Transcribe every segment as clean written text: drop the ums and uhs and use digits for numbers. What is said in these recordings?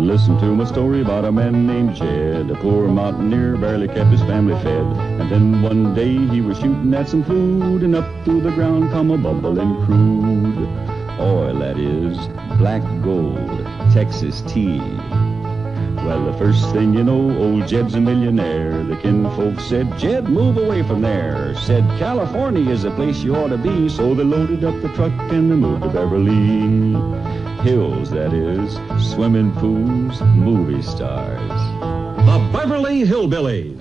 and listen to my story about a man named Jed. A poor mountaineer, barely kept his family fed. And then one day he was shooting at some food, and up through the ground come a bubbling crude oil, that is, black gold, Texas tea. Well, the first thing you know, old Jed's a millionaire. The kinfolk said, Jed, move away from there. Said, California is the place you ought to be. So they loaded up the truck and they moved to Beverly Hills, that is, swimming pools, movie stars. The Beverly Hillbillies.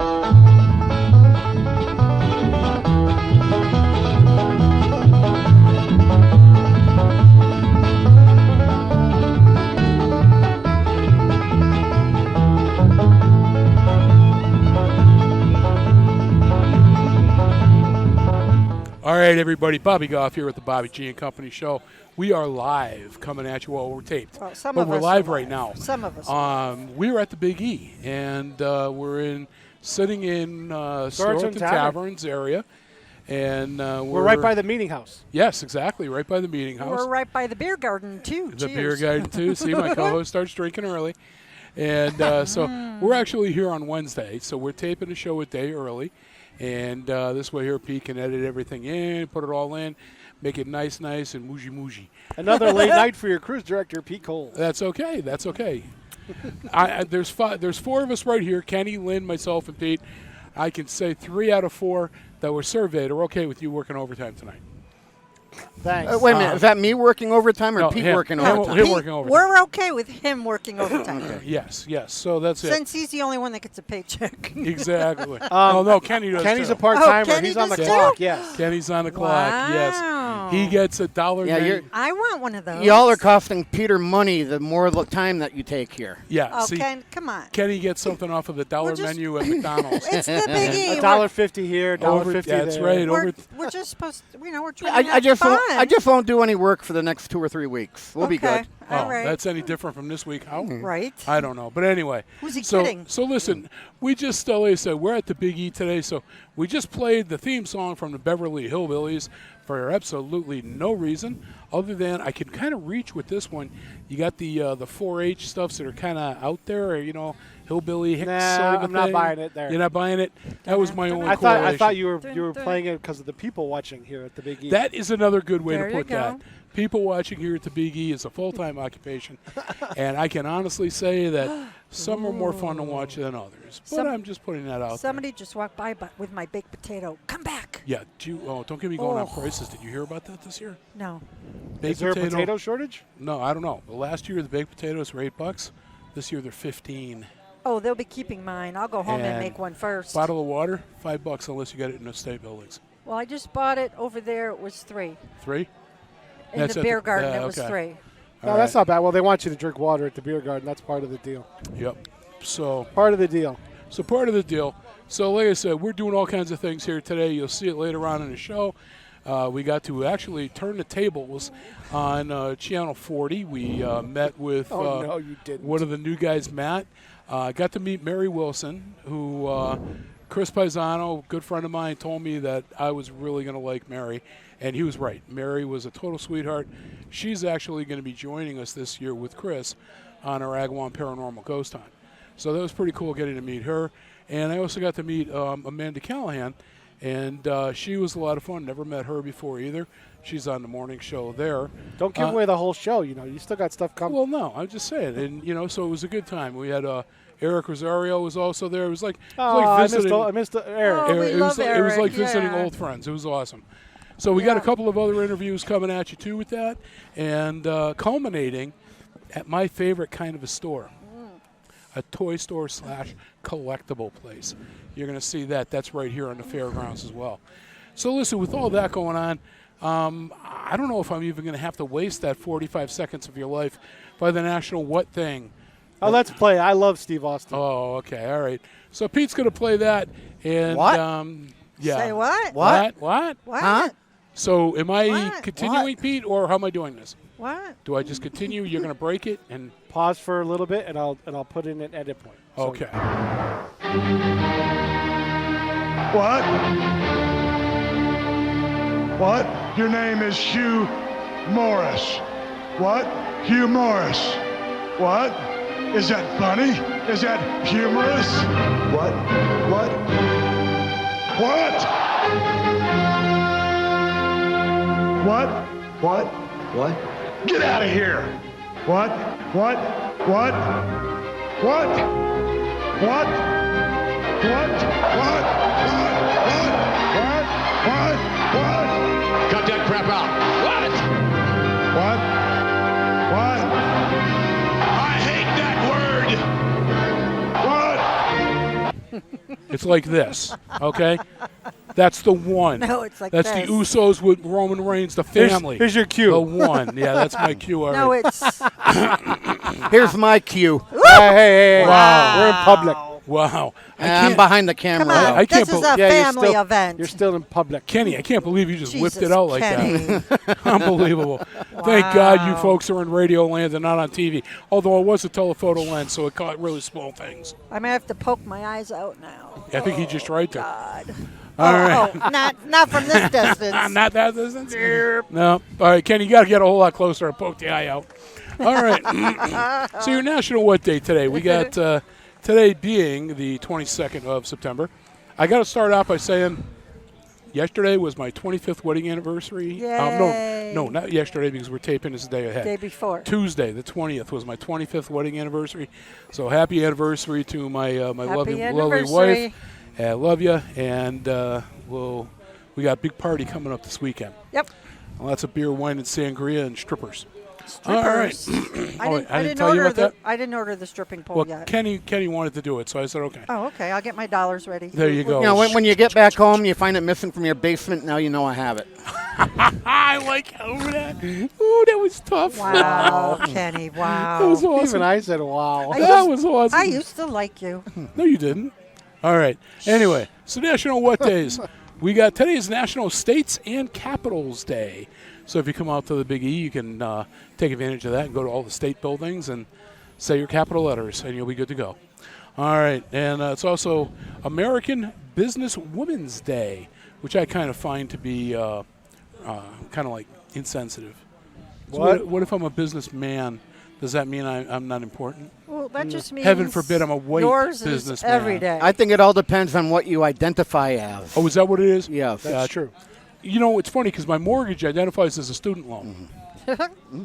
All right, everybody. Bobby Goff here at the Bobby G and Company Show. We are live, coming at you while we're taped. Well, some but of we're us live are right now. Some of us. We were at the Big E, and we're sitting in Storrington Taverns area, and we're right by the meeting house. Yes, exactly, right by the meeting house. We're right by the beer garden too. The Cheers. beer garden too. See, my co-host starts drinking early, and so we're actually here on Wednesday. So we're taping the show a day early. And this way here, Pete can edit everything in, put it all in, make it nice and moojie. Another late night for your cruise director, Pete Cole. That's okay. There's four of us right here, Kenny, Lynn, myself, and Pete. I can say 3 out of 4 that were surveyed are okay with you working overtime tonight. Thanks. Wait a minute, is that me working overtime or Pete working overtime? Him working overtime. We're okay with him working overtime. Okay. Yes. So that's it. Since he's the only one that gets a paycheck. Exactly. No, Kenny does. Kenny's too. a part-timer. Kenny He's on the does clock, too? yes. Kenny's on the clock, Wow. yes. He gets $1. Yeah, I want one of those. y'all are costing Peter money the more time that you take here. Yeah. Oh, See, come on. Kenny gets something off of the dollar menu at McDonald's. It's the Big E. $1.50 here, $1.50 there. That's right. We're just supposed to, we're trying to I just have fun. won't, I just won't do any work for the next 2 or 3 weeks. We'll be good. All right. That's any different from this week? How? Right. I don't know. But anyway. Who's he kidding? So listen, we just, like I said, we're at the Big E today. So we just played the theme song from the Beverly Hillbillies for absolutely no reason other than I can kind of reach with this one. You got the 4-H stuffs that are kind of out there, hillbilly sort of I'm not buying it there. You're not buying it? That was my only I correlation. thought you were playing it because of the people watching here at the Big E. That is another good way There to you put go. that. People watching here at the Big E is a full-time occupation, and I can honestly say that some are more fun to watch than others. But I'm just putting that out Somebody just walked by with my baked potato. Come back. there. Yeah, don't get me going on prices. Did you hear about that this year? No. Baked Is there a potato shortage? No, I don't know. Well, last year the baked potatoes were $8. This year they're $15. Oh, they'll be keeping mine. I'll go home and And make one first. Bottle of water, $5 unless you got it in the state buildings. Well, I just bought it over there. It was $3. 3? In That's the at beer the- garden, yeah, it was okay. $3. No, All that's right. not bad. Well, they want you to drink water at the beer garden. That's part of the deal. Yep. So Part of the deal. part of the deal. So like I said, we're doing all kinds of things here today. You'll see it later on in the show. We got to actually turn the tables on Channel 40. We met with No, you didn't. one of the new guys, Matt. Got to meet Mary Wilson, who Chris Paisano, good friend of mine, told me that I was really going to like Mary. And he was right. Mary was a total sweetheart. She's actually going to be joining us this year with Chris on our Agawam Paranormal Ghost Hunt. So that was pretty cool getting to meet her. And I also got to meet Amanda Callahan, and she was a lot of fun. Never met her before either. She's on the morning show there. Don't give away the whole show. You still got stuff coming. Well, no, I'm just saying. And, so it was a good time. We had Eric Rosario was also there. It was like, visiting. I missed Eric. Oh, we it love was like Eric, visiting yeah. old friends. It was awesome. So we got a couple of other interviews coming at you, too, with that. And culminating at my favorite kind of a store, a toy store / collectible place. You're going to see that. That's right here on the fairgrounds as well. So listen, with all that going on, I don't know if I'm even going to have to waste that 45 seconds of your life by the national what thing. Oh, let's play. I love Steve Austin. Oh, okay. All right. So Pete's going to play that. And, What? yeah. Say what? What? What? What? Huh? So am I What? continuing, What? Pete, or how am I doing this? What? Do I just continue? You're going to break it? And Pause for a little bit, and I'll put in an edit point. So- okay. What? What? Your name is Hugh Morris. What? Hugh Morris. What? Is that funny? Is that humorous? What? What? What? What? What? What? Get out of here! What? What? What? What? What? What? What? What? What? What? What? Cut that crap out. What? What? What? I hate that word. What? It's like this, okay? That's the one. No, it's like that's this. the Usos with Roman Reigns, the family. Here's your cue. The one. Yeah, that's my cue. All No, right. it's Here's my cue. Hey. Wow. We're in public. Wow. I I'm can't, behind the camera. come on. I can't This is bel- a Yeah, family event. You're still in public. Kenny, I can't believe you just whipped Jesus, it out like Kenny. that. Unbelievable. Thank God you folks are in radio land and not on TV. Although it was a telephoto lens, so it caught really small things. I may have to poke my eyes out now. I think he just tried to. God. All right. Oh, not from this distance. Not that distance. No. All right, Kenny, you got to get a whole lot closer and poke the eye out. All right. So your National What Day today? We got today being the 22nd of September. I got to start out by saying yesterday was my 25th wedding anniversary. Yay. No, not yesterday because we're taping this a day ahead. Day before. Tuesday, the 20th, was my 25th wedding anniversary. So happy anniversary to my my lovely anniversary. wife. I love you, and we got a big party coming up this weekend. Yep. Lots of beer, wine, and sangria, and strippers. Strippers. I didn't tell you about that? I didn't order the stripping pole Well, yet. Kenny wanted to do it, so I said okay. Oh, okay. I'll get my dollars ready. There you go. You know, when you get back home, you find it missing from your basement. Now you know I have it. I like that. Ooh, that was tough. Wow, Kenny. Wow. That was awesome. Even I said, wow. That was awesome. I used to like you. No, you didn't. All right. Anyway, so National What Days? We got today's National States and Capitals Day. So if you come out to the Big E, you can take advantage of that and go to all the state buildings and say your capital letters, and you'll be good to go. All right. And it's also American Business Women's Day, which I kind of find to be kind of like insensitive. So what if I'm a businessman? Does that mean I'm not important? Well, that just means Heaven forbid I'm a white yours businessman. is every day. I think it all depends on what you identify as. Oh, is that what it is? Yeah. That's true. You know, it's funny because my mortgage identifies as a student loan.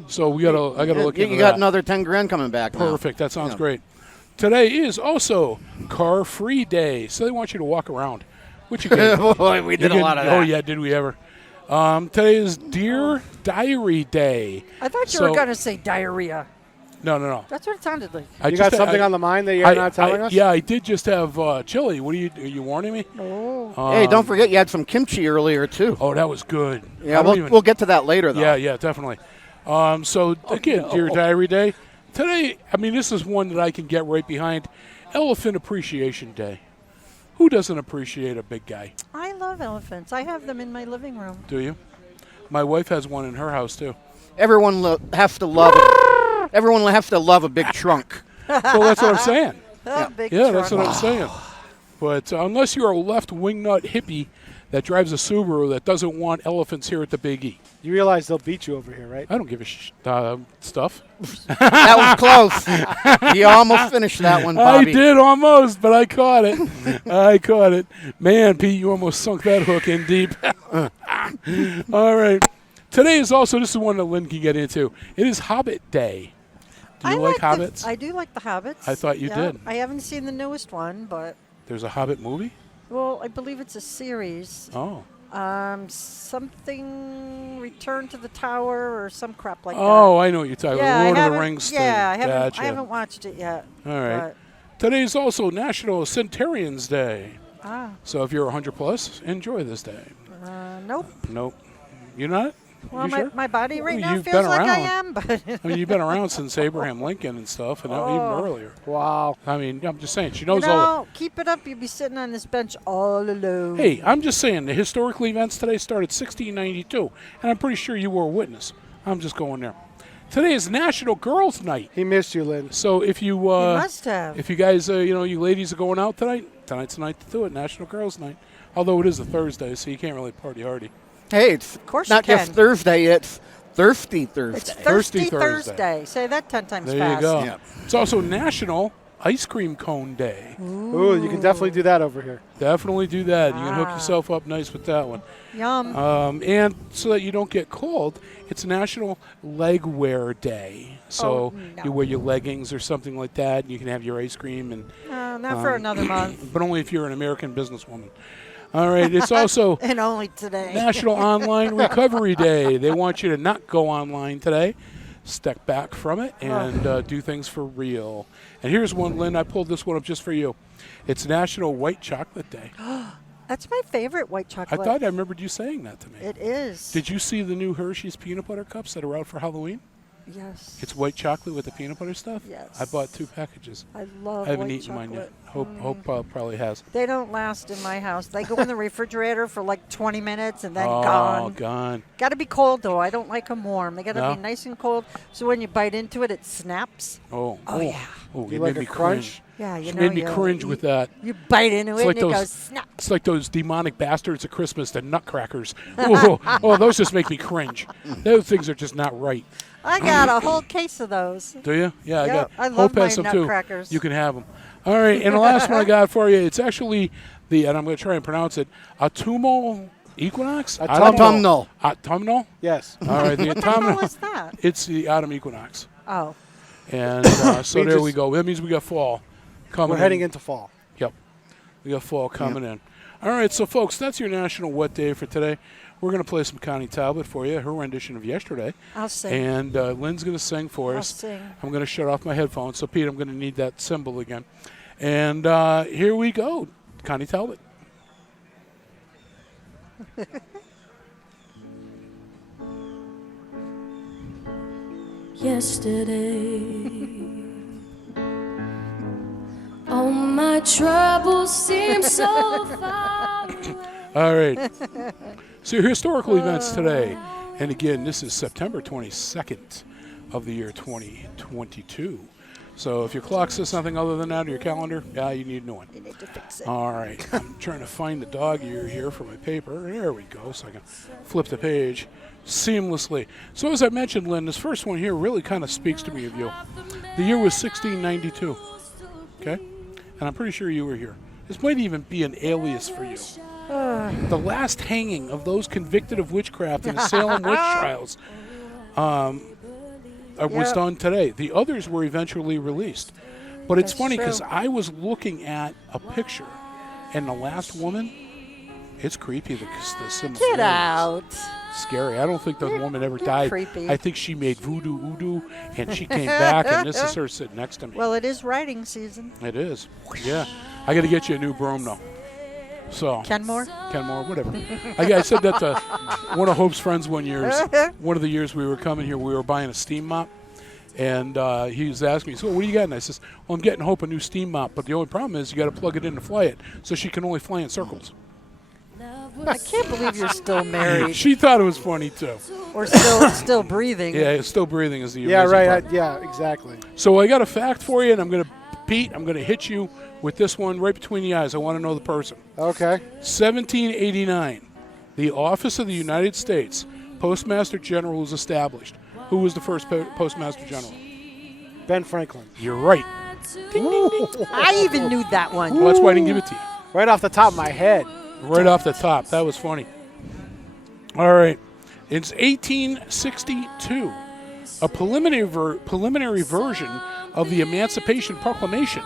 So I gotta look into You got that. another 10 grand coming back now. Perfect. That sounds Yeah. great. Today is also Car-Free Day, so they want you to walk around, which you can. Boy, we did a lot of that. Oh yeah, did we ever? Today is Dear Diary Day. I thought you So- were going to say diarrhea. No. That's what it sounded like. I You just- got something on the mind that you're not telling us? Yeah, I did just have chili. Are you warning me? Oh. Hey, don't forget you had some kimchi earlier, too. Oh, that was good. Yeah, I don't even- we'll get to that later, though. Yeah, definitely. So, again, Dear Diary Day. Today, I mean, this is one that I can get right behind. Elephant Appreciation Day. Who doesn't appreciate a big guy? I love elephants. I have them in my living room. Do you? My wife has one in her house, too. Everyone has to love it. Everyone has to love a big trunk. Well, that's what I'm saying. Big Yeah, that's truck. what I'm saying. But unless you're a left wingnut hippie that drives a Subaru that doesn't want elephants here at the Big E, You realize they'll beat you over here, right? I don't give a stuff. That was close. You almost finished that one, Bobby. I did almost, but I caught it. I caught it. Man, Pete, you almost sunk that hook in deep. All right. Today is also, this is one that Lynn can get into. It is Hobbit Day. Do you like Hobbits? I do like the Hobbits. I thought you did. I haven't seen the newest one, but, There's a Hobbit movie? well, I believe it's a series. Oh. Something Return to the Tower or some crap like that. Oh, I know what you're talking Yeah, about. Lord I of the haven't- Rings Yeah, thing. I Gotcha. haven't watched it yet. All right. Today is also National Centenarians Day. But, So if you're 100 plus, enjoy this day. nope. Nope. You're not? Well, You sure? my body right Well, now you've feels been like I around. am, but I mean, you've been around since Abraham Lincoln and stuff, and even earlier. Wow. I mean, I'm just saying, she you knows all. know, keep it up. You'll be sitting on this bench all alone. Hey, I'm just saying, the historical events today started 1692, and I'm pretty sure you were a witness. I'm just going there. Today is National Girls' Night. He missed you, Lynn. So if you, You must have. if you guys, you ladies are going out tonight, tonight's the night to do it. National Girls' Night. Although it is a Thursday, so you can't really party hardy. Hey, it's course you not just can. Thursday. It's Thirsty Thursday. It's Thirsty Thirsty Thursday. Thursday. Say that 10 times There fast. you go. Yeah. It's also National Ice Cream Cone Day. Ooh, you can definitely do that over here. Definitely do that. You can hook Ah. yourself up nice with that one. Yum. And so that you don't get cold, it's National Leg Wear Day. So Oh, no. you wear your leggings or something like that, and you can have your ice cream, and Not for another month. but only if you're an American businesswoman. All right. It's also And only today. National Online Recovery Day. They want you to not go online today. Step back from it and do things for real. And here's one, Lynn. I pulled this one up just for you. It's National White Chocolate Day. That's my favorite white I chocolate. thought I remembered you saying that to me. It is. Did you see the new Hershey's peanut butter cups that are out for Halloween? Yes. It's white chocolate with the peanut butter stuff? Yes. I bought 2 packages. I love I haven't white eaten mine yet. chocolate. Hope probably has. They don't last in my house. They go in the refrigerator for like 20 minutes and then Oh, gone. gone. Got to be cold though. I don't like them warm. They got to No? be nice and cold. So when you bite into it, it snaps. Oh, yeah. Oh, You it like made a me crunch? cringe. Yeah, you It know. made me you- cringe you- with that. You bite into It's it like and it those- goes snap. It's like those demonic bastards at Christmas, the nutcrackers. Oh, those just make me cringe. Those things are just not right. I got a whole case of those. Do you? Yeah, Yep, I I got. love Hope has my some too. nutcrackers. You can have them. All right, and the last one I got for you, it's actually and I'm going to try and pronounce it, autumnal equinox? Autumnal. Autumnal? Yes. All right, the What the hell autumnal. is that? It's the autumn equinox. Oh, And so We there just- we go. That means we got fall coming We're heading into fall. Yep. We got fall coming in. All right, so folks, that's your National Wet Day for today. We're going to play some Connie Talbot for you, her rendition of Yesterday. I'll sing. And Lynn's going to sing for I'll us. sing. I'm going to shut off my headphones. So, Pete, I'm going to need that cymbal again. And here we go, Connie Talbot. Yesterday, all my troubles seem so far away. All right. So, your historical events today. And again, this is September 22nd of the year 2022. So if your clock says something other than that on your calendar, yeah, you need a new one. you need to fix it. All right. I'm trying to find the dog ear here for my paper. There we go. So I can flip the page seamlessly. So as I mentioned, Lynn, this first one here really kind of speaks to me of you. The year was 1692. Okay? And I'm pretty sure you were here. This might even be an alias for you. The last hanging of those convicted of witchcraft in the Salem witch trials was done today. The others were eventually released. But it's That's funny because true. I was looking at a picture, and the last woman, it's creepy. The similarities. Get out. Scary. I don't think the woman ever you're died. creepy. I think she made voodoo, and she came back, and this is her sitting next to me. Well, it is writing season. It is. Yeah. I got to get you a new broom, though. So Kenmore? Kenmore, whatever. I said that to one of Hope's friends one year. One of the years we were coming here, we were buying a steam mop. And he was asking me, so what do you got? And I says, well, I'm getting Hope a new steam mop. But the only problem is you got to plug it in to fly it. So she can only fly in circles. I can't believe you're still married She thought it was funny, too. or still breathing. Yeah, it's still breathing is the Yeah, amazing right. part. Yeah, exactly. So I got a fact for you, and I'm going to hit you with this one right between the eyes. I want to know the person. Okay. 1789, the Office of the United States Postmaster General was established. Who was the first Postmaster General? Ben Franklin. You're right. Ding, ding, ding. I even knew that one. Well, that's why I didn't give it to you. Right off the top of my head. Right off the top. That was funny. All right. It's 1862. A preliminary version of the Emancipation Proclamation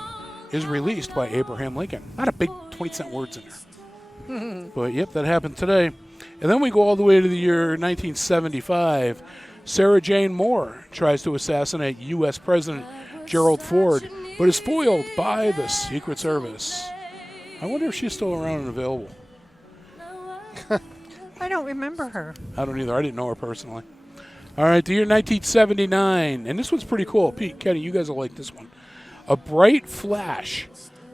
is released by Abraham Lincoln. Not a big 20-cent words in there. But, yep, that happened today. And then we go all the way to the year 1975. Sarah Jane Moore tries to assassinate U.S. President Gerald Ford, but is foiled by the Secret Service. I wonder if she's still around and available. I don't remember her. I don't either. I didn't know her personally. All right, the year 1979. And this one's pretty cool. Pete, Kenny, you guys will like this one. A bright flash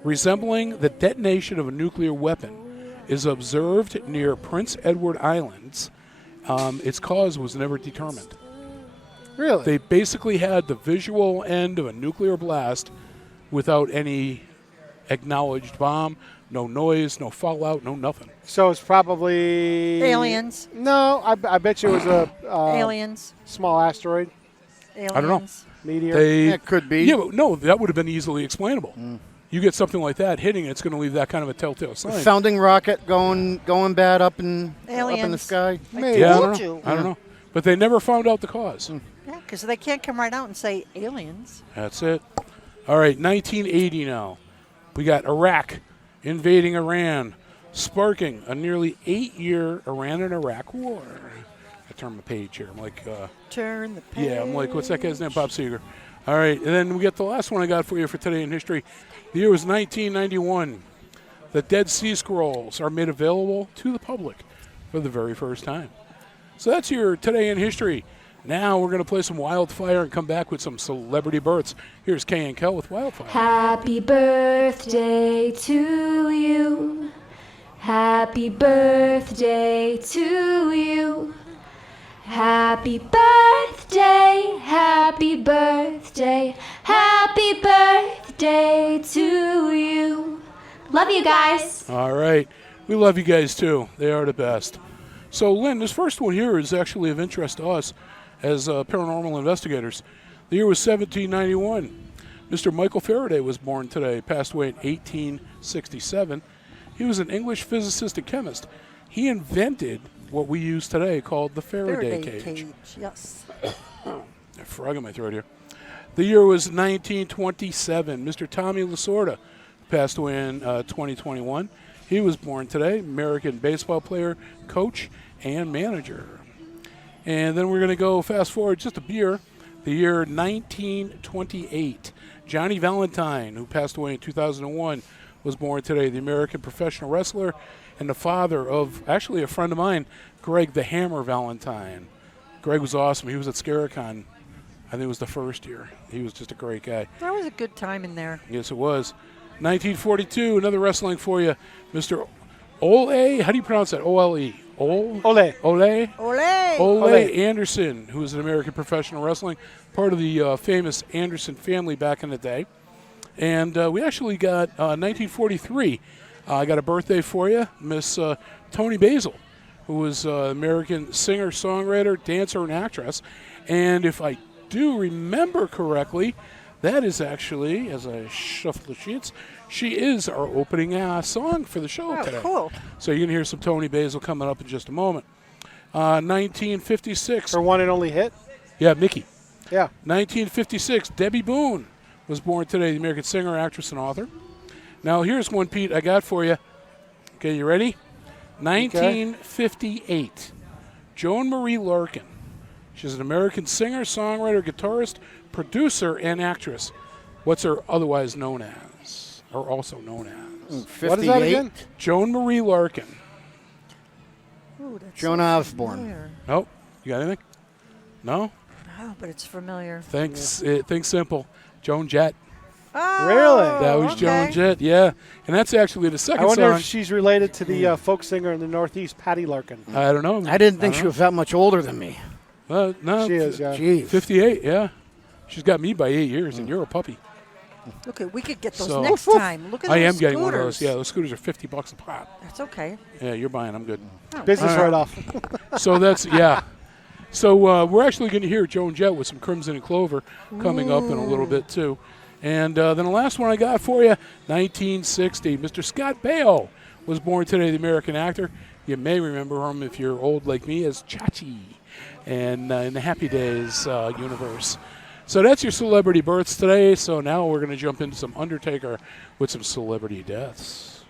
resembling the detonation of a nuclear weapon is observed near Prince Edward Islands. Its cause was never determined. Really? They basically had the visual end of a nuclear blast without any acknowledged bomb. No noise, no fallout, no nothing. So it's probably Aliens. No, I bet you it was a Aliens. small asteroid, Aliens. I don't know. meteor. They, It could be. Yeah, but no, that would have been easily explainable. You get something like that hitting, it's going to leave that kind of a telltale sign. Founding rocket going bad up in the Aliens. sky. Maybe. Yeah, I told don't know. you. I don't know. But they never found out the cause. Yeah, because they can't come right out and say aliens. That's it. All right, 1980 now. We got Iraq invading Iran, sparking a nearly 8-year Iran and Iraq war. I turn my page here. I'm like, Turn the page. yeah, I'm like, what's that guy's name? Bob Seger. All right, and then we got the last one I got for you for today in history. The year was 1991. The Dead Sea Scrolls are made available to the public for the very first time. So that's your Today in History. Now we're going to play some Wildfire and come back with some celebrity births. Here's Kay and Kel with Wildfire. Happy birthday to you. Happy birthday to you. Happy birthday, happy birthday, happy birthday to you. Love you guys. All right. We love you guys, too. They are the best. So, Lynn, this first one here is actually of interest to us as paranormal investigators. The year was 1791. Mr. Michael Faraday was born today, passed away in 1867. He was an English physicist and chemist. He invented what we use today called the Faraday cage. Yes. A frog in my throat here. The year was 1927. Mr. Tommy Lasorda passed away in 2021. He was born today, American baseball player, coach, and manager. And then we're going to go fast forward just a year. The year 1928. Johnny Valentine, who passed away in 2001, was born today, the American professional wrestler and the father of actually a friend of mine, Greg the Hammer Valentine. Greg was awesome. He was at Scaricon. I think it was the first year. He was just a great guy. That was a good time in there. Yes, it was. 1942, another wrestling for you. Mr. Ole, how do you pronounce that? O-L-E. Ole? Ole. Ole? Ole! Ole Anderson, who was an American professional wrestling, part of the famous Anderson family back in the day. And we actually got 1943. I got a birthday for you, Miss Toni Basil, who was an American singer, songwriter, dancer, and actress. And if I do remember correctly, that is actually, as I shuffle the sheets, she is our opening song for the show today. Cool. So you're going to hear some Toni Basil coming up in just a moment. 1956. Her one and only hit. Yeah, Mickey. Yeah. 1956, Debbie Boone was born today, the American singer, actress, and author. Now, here's one, Pete, I got for you. Okay, you ready? 1958, Joan Marie Larkin. She's an American singer, songwriter, guitarist, producer, and actress. What's her otherwise known as, or also known as? 58. What is that again? Joan Marie Larkin. Ooh, that's Joan so Osborne. familiar. Nope. You got anything? No? Oh, but it's familiar. Think simple. Joan Jett. Oh, Really? That was Joan Jett, yeah. And that's actually the second I wonder song. if she's related to the folk singer in the Northeast, Patty Larkin. I don't know. I didn't think she was that much older than me. No, She is, yeah. Jeez. 58, yeah. She's got me by 8 years, and you're a puppy. Look, we could get those So- next time. Look at I those am getting one of those. scooters. Yeah, those scooters are $50 a pop. That's okay. Yeah, you're buying. I'm good. Business All right. write-off. So that's, yeah. So we're actually going to hear Joan Jett with some Crimson and Clover coming up in a little bit, too. And then the last one I got for you, 1960. Mr. Scott Baio was born today, the American actor. You may remember him, if you're old like me, as Chachi and in the Happy Days universe. So that's your celebrity births today. So now we're going to jump into some Undertaker with some celebrity deaths.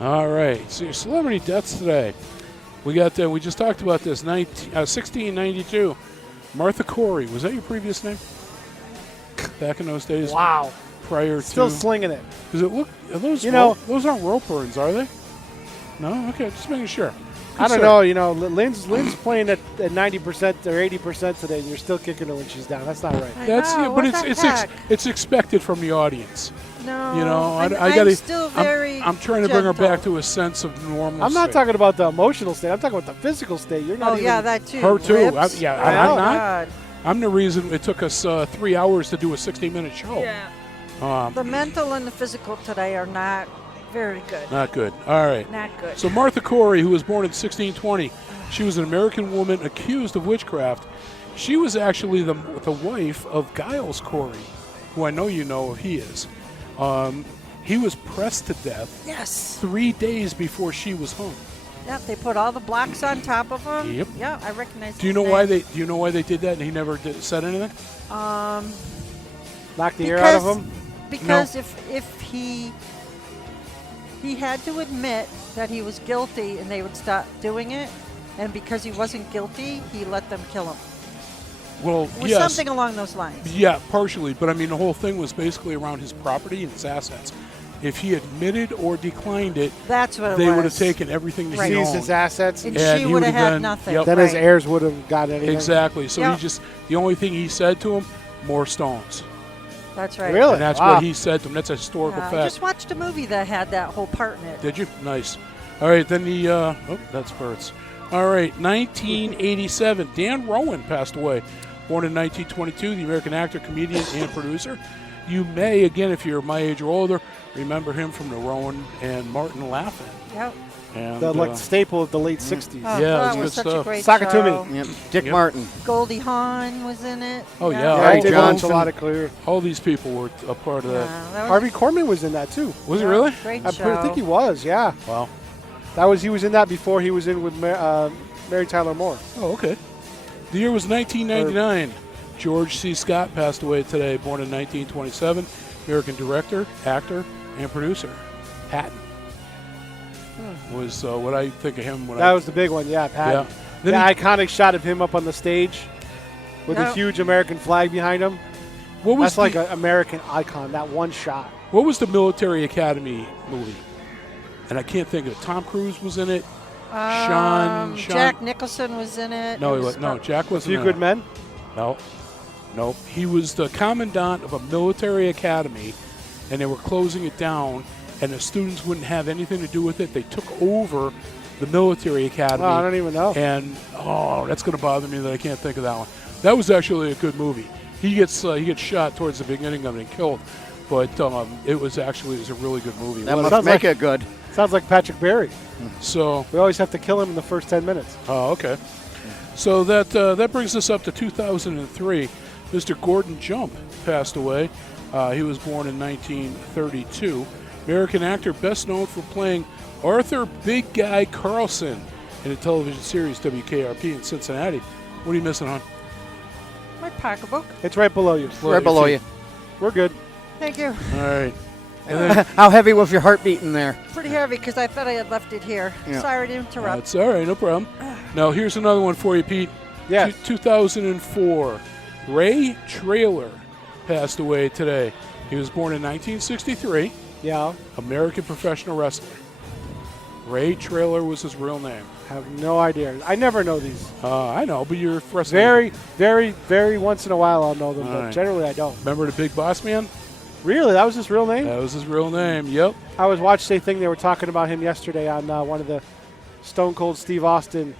All right, so your celebrity deaths today. We got we just talked about this. 1692, Martha Corey. Was that your previous name? Back in those days. Wow. Prior Still to. slinging it. Does it look? Are those You know- those aren't rope burns, are they? No. Okay, just making sure. I don't know. You know, Lynn's playing at 90% or 80% today, and you're still kicking her when she's down. That's not right. That's know, but what the heck? it's expected from the audience. No, You know, I'm gotta. still very I'm trying to bring her gentle. back to a sense of normalcy. I'm not talking about the emotional state. I'm talking about the physical state. You're not Oh even. yeah, that too. Her too. Ribs. I'm Oh, not. God. I'm the reason it took us 3 hours to do a 60-minute show. Yeah. The mental and the physical today are not very good. Not good. All right. Not good. So Martha Corey, who was born in 1620, she was an American woman accused of witchcraft. She was actually the wife of Giles Corey, who I know you know he is. He was pressed to death Yes. 3 days before she was hung. Yep. They put all the blocks on top of him. Yep. Yeah, I recognize. Do you know why they? Do you know why they did that? And he never said anything. Knock the air out of him. Because if he had to admit that he was guilty, and they would stop doing it, and because he wasn't guilty, he let them kill him. Well, It was yes. something along those lines. Yeah, partially. But I mean, the whole thing was basically around his property and his assets. If he admitted or declined it, That's what it they was. would have taken everything that Right. he Seized owned. his assets. And And she he would have would've had been- nothing. yep. Then his Right. heirs would have got anything. Exactly. So Yep. he just, the only thing he said to him, more stones. That's right. Really? And that's Wow. what he said to him. That's a historical I fact. just watched a movie that had that whole part in it. Did you? Nice. All right, then the, oh, that's Bert's. All right, 1987, Dan Rowan passed away. Born in 1922, the American actor, comedian, and producer. You may, again, if you're my age or older, remember him from the Rowan and Martin Laughing. Yep. And, The staple of the late '60s. Oh, Yeah, it that was was good such stuff. a great Sakatumi. show. Yep. Dick Yep. Martin. Goldie Hawn was in it. Oh, yeah. Yeah, Harvey he did Johnson. a lot of clear. all these people were a part of Yeah, that. that was Harvey Korman was in that too. Was it really? Great I show. think he was. Yeah, Wow. he was in that before he was in with Mary Tyler Moore. Oh, okay. The year was 1999. George C. Scott passed away today, born in 1927. American director, actor, and producer. Patton was what I think of him when That was the big one. Yeah, Pat. Yeah. Then The he- iconic shot of him up on the stage with a Yep. huge American flag behind him. what was That's like the, an American icon. That one shot. what was the Military Academy movie? And I can't think of it. Tom Cruise was in it. Sean. Jack Nicholson was in it. No, It he was no. Jack A wasn't. Few in Good it. Men. No. He was the commandant of a military academy, and they were closing it down, and the students wouldn't have anything to do with it. They took over the military academy. Oh, I don't even know. And that's going to bother me that I can't think of that one. That was actually a good movie. He gets shot towards the beginning of it and killed, but it was a really good movie. That What must sounds make like- it good. Sounds like Patrick Berry. so We always have to kill him in the first 10 minutes. okay. So that brings us up to 2003. Mr. Gordon Jump passed away. He was born in 1932. American actor, best known for playing Arthur Big Guy Carlson in the television series WKRP in Cincinnati. What are you missing, hon? My pocketbook. It's right below you. Right below you. We're good. Thank you. All right. And then, How heavy was your heart beating there? Pretty heavy because I thought I had left it here. Yeah. Sorry to interrupt. that's all right, no problem. Now, here's another one for you, Pete. Yes. 2004. Ray Traylor passed away today. He was born in 1963. Yeah. American professional wrestler. Ray Traylor was his real name. Have no idea. I never know these. I know, but you're wrestling. Very, very, very once in a while I'll know them, All but right. generally I don't. Remember the Big Boss Man? Really? That was his real name? That was his real name. Yep. I was watching a thing they were talking about him yesterday on one of the Stone Cold Steve Austin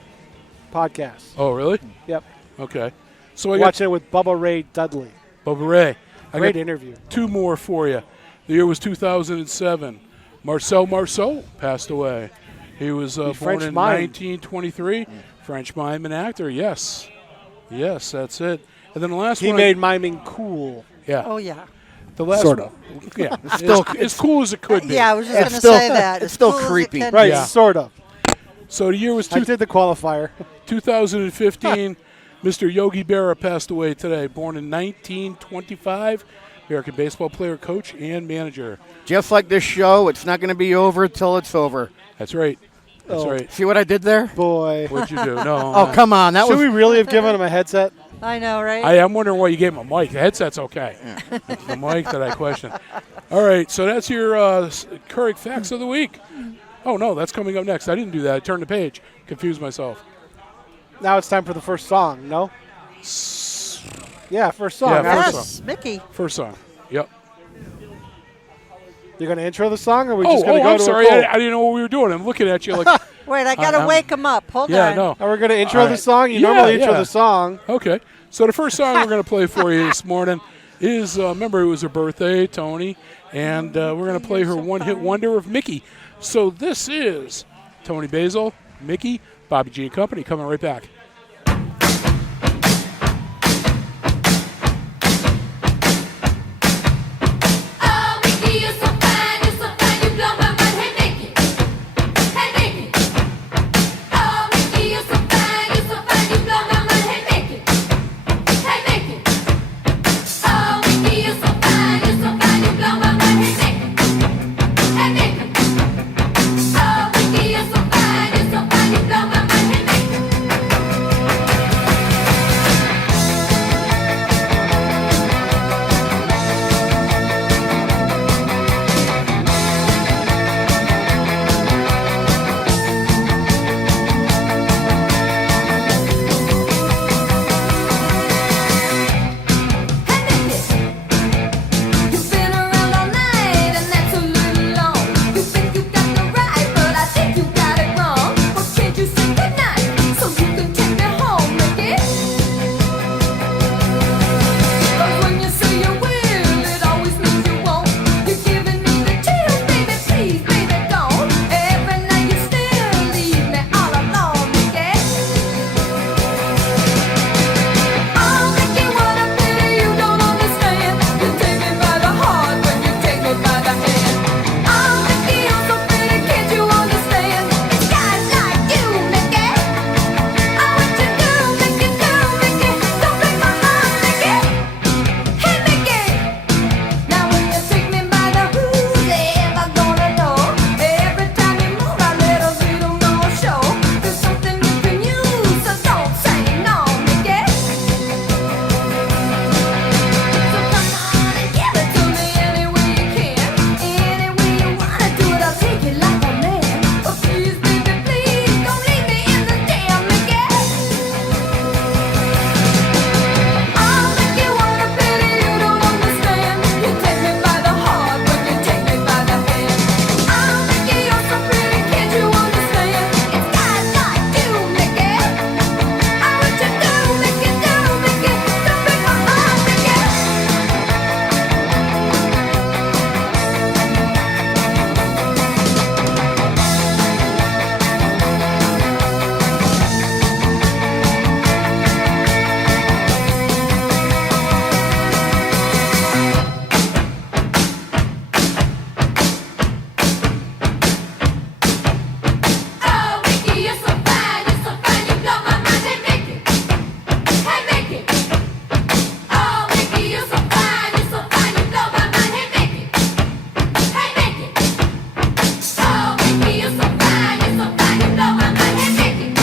podcasts. Oh, really? Yep. Okay. So I got Watching it with Bubba Ray Dudley. Bubba Ray. I Great got interview. two more for you. The year was 2007. Marcel Marceau passed away. He was born French in mime. 1923. French mime and actor. Yes. Yes, that's it. And then the last He one. made miming cool. Yeah. Oh, yeah. The last Sort one- of. Yeah. As cool as it could be. Yeah, I was just It's going to still- say that. it's As still cool as it creepy. can Right, be. Yeah. sort of. So the year was I did the qualifier. 2015. Mr. Yogi Berra passed away today. Born in 1925. American baseball player, coach, and manager. Just like this show, it's not going to be over till it's over. That's right. That's Oh. right. See what I did there? Boy. What'd you do? No. Oh, come on. That Should was we really have given him a headset? I know, right? I'm wondering why you gave him a mic. The headset's okay. The mic that I question. All right, so that's your current facts of the week. Oh, no, that's coming up next. I didn't do that. I turned the page. Confused myself. Now it's time for the first song, no? Yeah, first song. Yeah, first Yes, song. Mickey. First song. Yep. You're going to intro the song, or are we just going to go I'm to sorry. a quote? I didn't know what we were doing. I'm looking at you like, Wait, I got to I'm- wake him up. Hold yeah, on. no. Are we going to intro All the right. song? You Yeah, normally intro yeah. the song. Okay. So the first song we're going to play for you this morning is, remember, it was her birthday, Tony, and we're going to play her one-hit wonder of Mickey. So this is Tony Basil, Mickey, Bobby G and Company, coming right back. Oh, Mickey, you're so fine, you blow my mind. Hey, Mickey, oh, Mickey, you're so fine, you blow my mind. Hey, Mickey, oh, Mickey, you're so fine, you blow my mind. Hey, Mickey, oh, Mickey, you're so fine, you blow my mind. Hey, Mickey. You've been around all night, and that's a little long. You think you got the right, but I think you got it wrong. Well, can't you say goodnight so you can take me home, Mickey? 'Cause when you say you will, it always means you won't. You're giving me the chills, baby, please, baby, don't. Every night you still leave me all alone, Mickey. Oh, Mickey, what a pity you don't understand. You take me by the heart when you take me by the hand. Oh, Mickey, you're so pretty, can't you understand? It's guys like you, Mickey. Oh, what you do, Mickey, don't break my heart, Mickey. Hey, Mickey. Now when you take me by the who's ever gonna know? Every time you move, I let a little more show. There's something you can use, so don't say no, Mickey. So come on and give it to me any way you can. Any way you wanna do it, I'll take it like a man. But please, baby, please, don't leave me in the damn, Mickey. Oh, Mickey, what a pity you don't understand. You take me by the heart when you take me by the hand. Oh, Mickey, you're so pretty, can't you understand? It's guys like you, Mickey. Oh, what you do, Mickey, don't break my heart, Mickey. Oh, Mickey, you're so fine, you blow my mind. Hey, Mickey, oh, Mickey, you're so fine, you blow my mind. Hey, Mickey, oh, Mickey, you're so fine, you blow my mind. Hey, Mickey,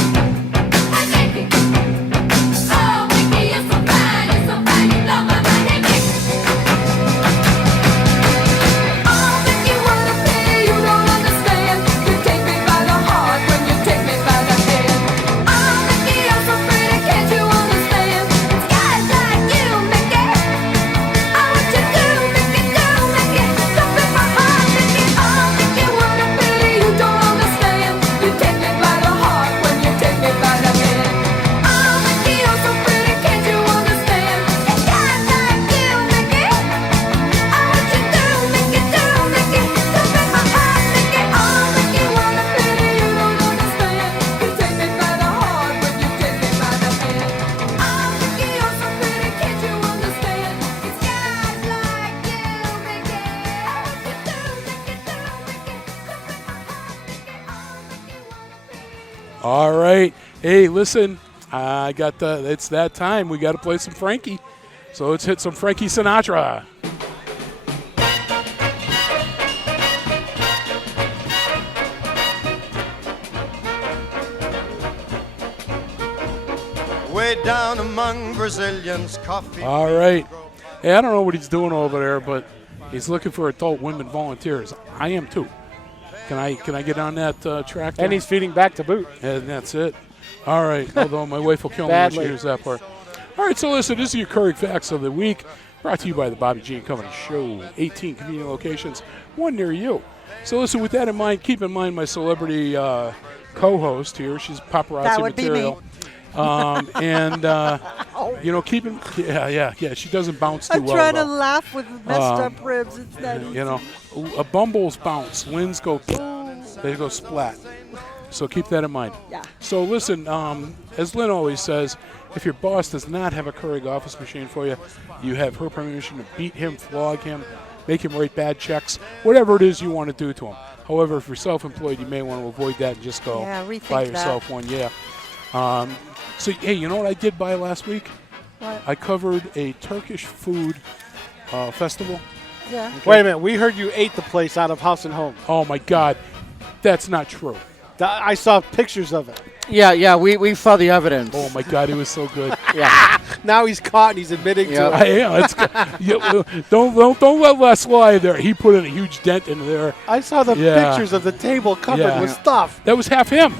oh, Mickey, you're so fine, you blow my mind. Hey, Mickey. Oh, Mickey, what a pity you don't understand. You take me by the heart when you take me by the hand. Oh, Mickey, you're so pretty, can't you understand? It's guys like you, Mickey. Oh, what you do, Mickey, don't break my heart, Mickey. Oh, Mickey, what a pity you don't understand. You take me by the heart when you take me by the hand. Oh, Mickey, you're so pretty, can't you understand? It's guys like you, Mickey. Oh, what you do, Mickey, don't break my heart, Mickey. Oh, Mickey, what a pity you don't understand. You take me by the heart when you take me by the hand. Oh, Mickey, you're so pretty, can't you understand? It's guys like you, Mickey. Oh, what you do, Mickey, don't break my heart, Mickey. Oh, Mickey, what a pity. All right. Hey, listen, I got it's that time. We got to play some Frankie. So let's hit some Frankie Sinatra. Way down among Brazilians, coffee. All right. Hey, I don't know what he's doing over there, but he's looking for adult women volunteers. I am too. Can I get on that track? And there? he's feeding back to boot. And that's it. All right. Although my wife will kill me when she Badly. hears that part. All right. So listen, this is your Curry Facts of the Week, brought to you by the Bobby G and Company Show. 18 convenient locations, one near you. So listen, with that in mind, keep in mind my celebrity co-host here. She's paparazzi That would material. be me. Keep in, yeah. She doesn't bounce too I'm well. trying to though. laugh with messed up ribs. It's not easy. A bumbles bounce. Winds go, they go splat. So keep that in mind. Yeah. So listen, as Lynn always says, if your boss does not have a Keurig office machine for you, you have her permission to beat him, flog him, make him write bad checks, whatever it is you want to do to him. However, if you're self-employed, you may want to avoid that and just go rethink buy that. yourself one. Yeah. So, hey, you know what I did buy last week? What? I covered a Turkish food festival. Yeah. Wait a minute. We heard you ate the place out of House and Home. Oh, my God. That's not true. I saw pictures of it. Yeah, we saw the evidence. Oh, my God. It was so good. Yeah. Now he's caught and he's admitting to it. Don't let Les lie there. He put in a huge dent into there. I saw the pictures of the table covered with stuff. That was half him.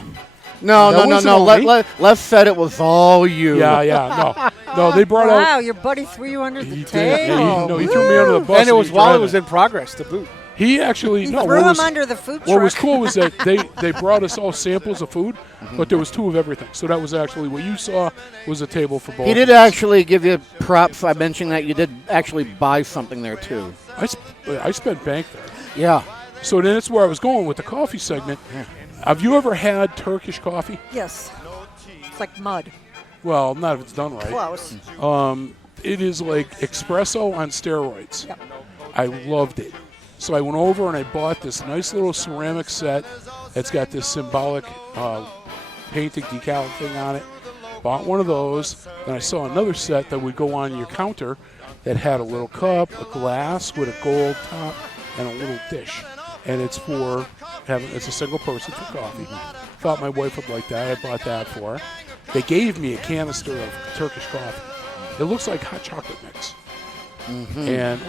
No. wasn't all me. Les said it was all you. Yeah. No, they brought out. Wow, your buddy threw you under the He did. table. He threw me under the bus. And it was while it tried was in progress to boot. He actually He no. threw What him was, under the food truck. what was cool was that they brought us all samples of food, but there was 2 of everything. So that was actually what you saw was a table for both. He did of us. actually give you props. I mentioned that you did actually buy something there, too. I spent bank there. Yeah. So then that's where I was going with the coffee segment. Have you ever had Turkish coffee? Yes. It's like mud. Well, not if it's done right. Close. It is like espresso on steroids. Yep. I loved it. So I went over and I bought this nice little ceramic set that's got this symbolic painted decal thing on it. Bought one of those. Then I saw another set that would go on your counter that had a little cup, a glass with a gold top, and a little dish. And it's it's a single person for coffee. Thought my wife would like that. I bought that for her. They gave me a canister of Turkish coffee. It looks like hot chocolate mix. And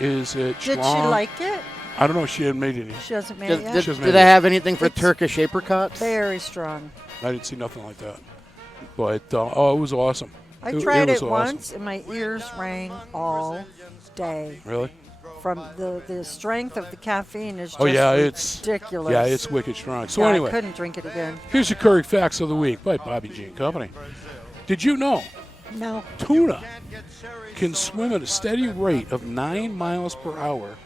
is it strong? Did she like it? I don't know. She hadn't made any. She hasn't made it yet. She hasn't Did made they it. have anything for It's Turkish apricots? Very strong. I didn't see nothing like that. But it was awesome. I tried was it awesome. once, and my ears rang all day. Really? From the strength of the caffeine is just Oh yeah, it's ridiculous. Yeah, it's wicked strong. So Yeah, anyway, I couldn't drink it again. here's your Curry Facts of the Week by Bobby G and Company. Did you know No. tuna can swim at a steady rate of 9 miles per hour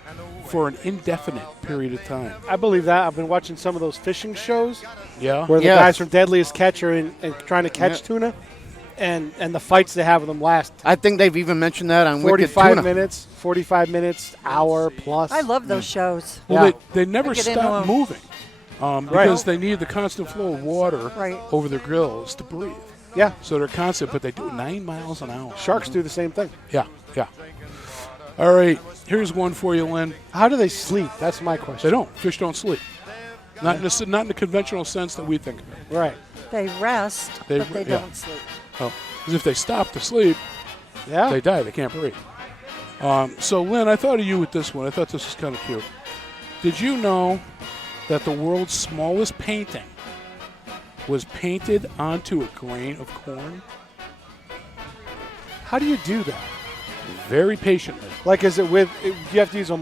for an indefinite period of time? I believe that. I've been watching some of those fishing shows Yeah. where the Yes. guys from Deadliest Catch are and trying to catch tuna, and the fights they have with them last I think they've even mentioned that on Wicked 45 Tuna. 45 minutes, hour plus. I love those shows. Well, Yeah. they never I get into stop 'em. moving because they need the constant flow of water Right. over their grills to breathe. Yeah, So they're constant, but they do it 9 miles an hour. sharks do the same thing. Yeah. All right, here's one for you, Lynn. How do they sleep? That's my They question. don't. Fish don't sleep. Not in the conventional sense that we think of it. Right. They rest, They- but they yeah. don't sleep. Oh, because if they stop to sleep, Yeah. they die. They can't breathe. So, Lynn, I thought of you with this one. I thought this was kind of cute. Did you know that the world's smallest painting was painted onto a grain of corn? How do you do that? Very patiently. Like, is it with? Do you have to use a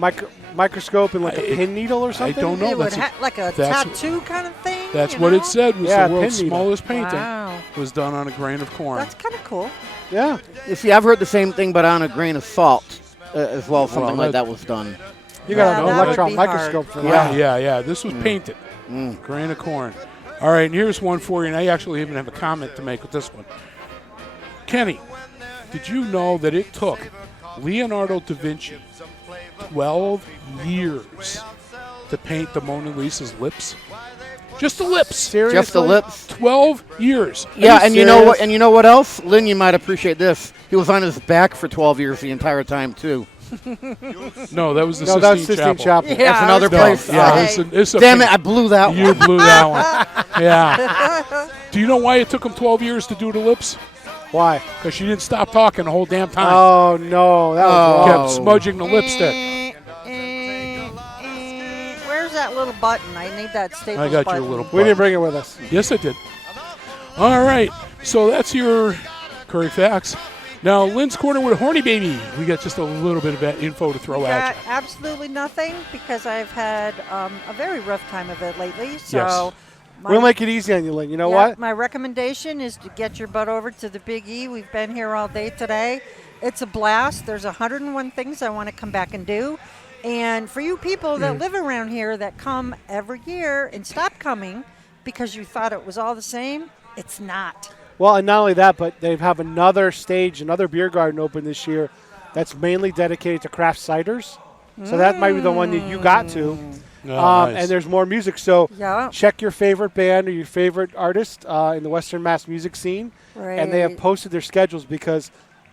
microscope and like a pin needle or something? don't know. It would That's like a that's- tattoo kind of thing. That's you what know? it said was Yeah, the world's pin needle. smallest painting Wow. was done on a grain of corn. That's kind of cool. Yeah. You see, I've heard the same thing, but on a grain of salt as well. Something Well, like that- that was done. You got Yeah, an that would electron be microscope for Yeah, that. yeah. This was painted. Grain of corn. All right, and here's one for you, and I actually even have a comment to make with this one. Kenny, did you know that it took Leonardo da Vinci 12 years to paint the Mona Lisa's lips? Just the lips. Seriously? Just the lips. 12 years. Yeah, you and you know serious? what? And you know what else, Lynn? You might appreciate this. He was on his back for 12 years the entire time too. No, that was the No, that's Sistine Sistine Chapel. Chapel. Yeah, That's another No, place. yeah, it's a Damn it! I blew that You one. blew that one. Yeah. Do you know why it took him 12 years to do the lips? Why? Because she didn't stop talking the whole damn time. Oh no, that was Kept wrong. smudging the lipstick. Where's that little button. I need that Staples I got button. your little We didn't bring it with us. Yes, I did. All right. So that's your Curry Facts. Now, Lynn's Corner with a horny baby. We got just a little bit of that info to throw at Got you. absolutely nothing because I've had a very rough time of it lately. So Yes. We'll make it easy on you, Lynn. You know yeah, what? My recommendation is to get your butt over to the Big E. We've been here all day today. It's a blast. There's 101 things I want to come back and do. And for you people that live around here that come every year and stop coming because you thought it was all the same, it's not. Well, and not only that, but they have another stage, another beer garden open this year that's mainly dedicated to craft ciders. So that might be the one that you got to. Oh, nice. And there's more music. So Yeah. check your favorite band or your favorite artist in the Western Mass music scene. And they have Right. posted their schedules because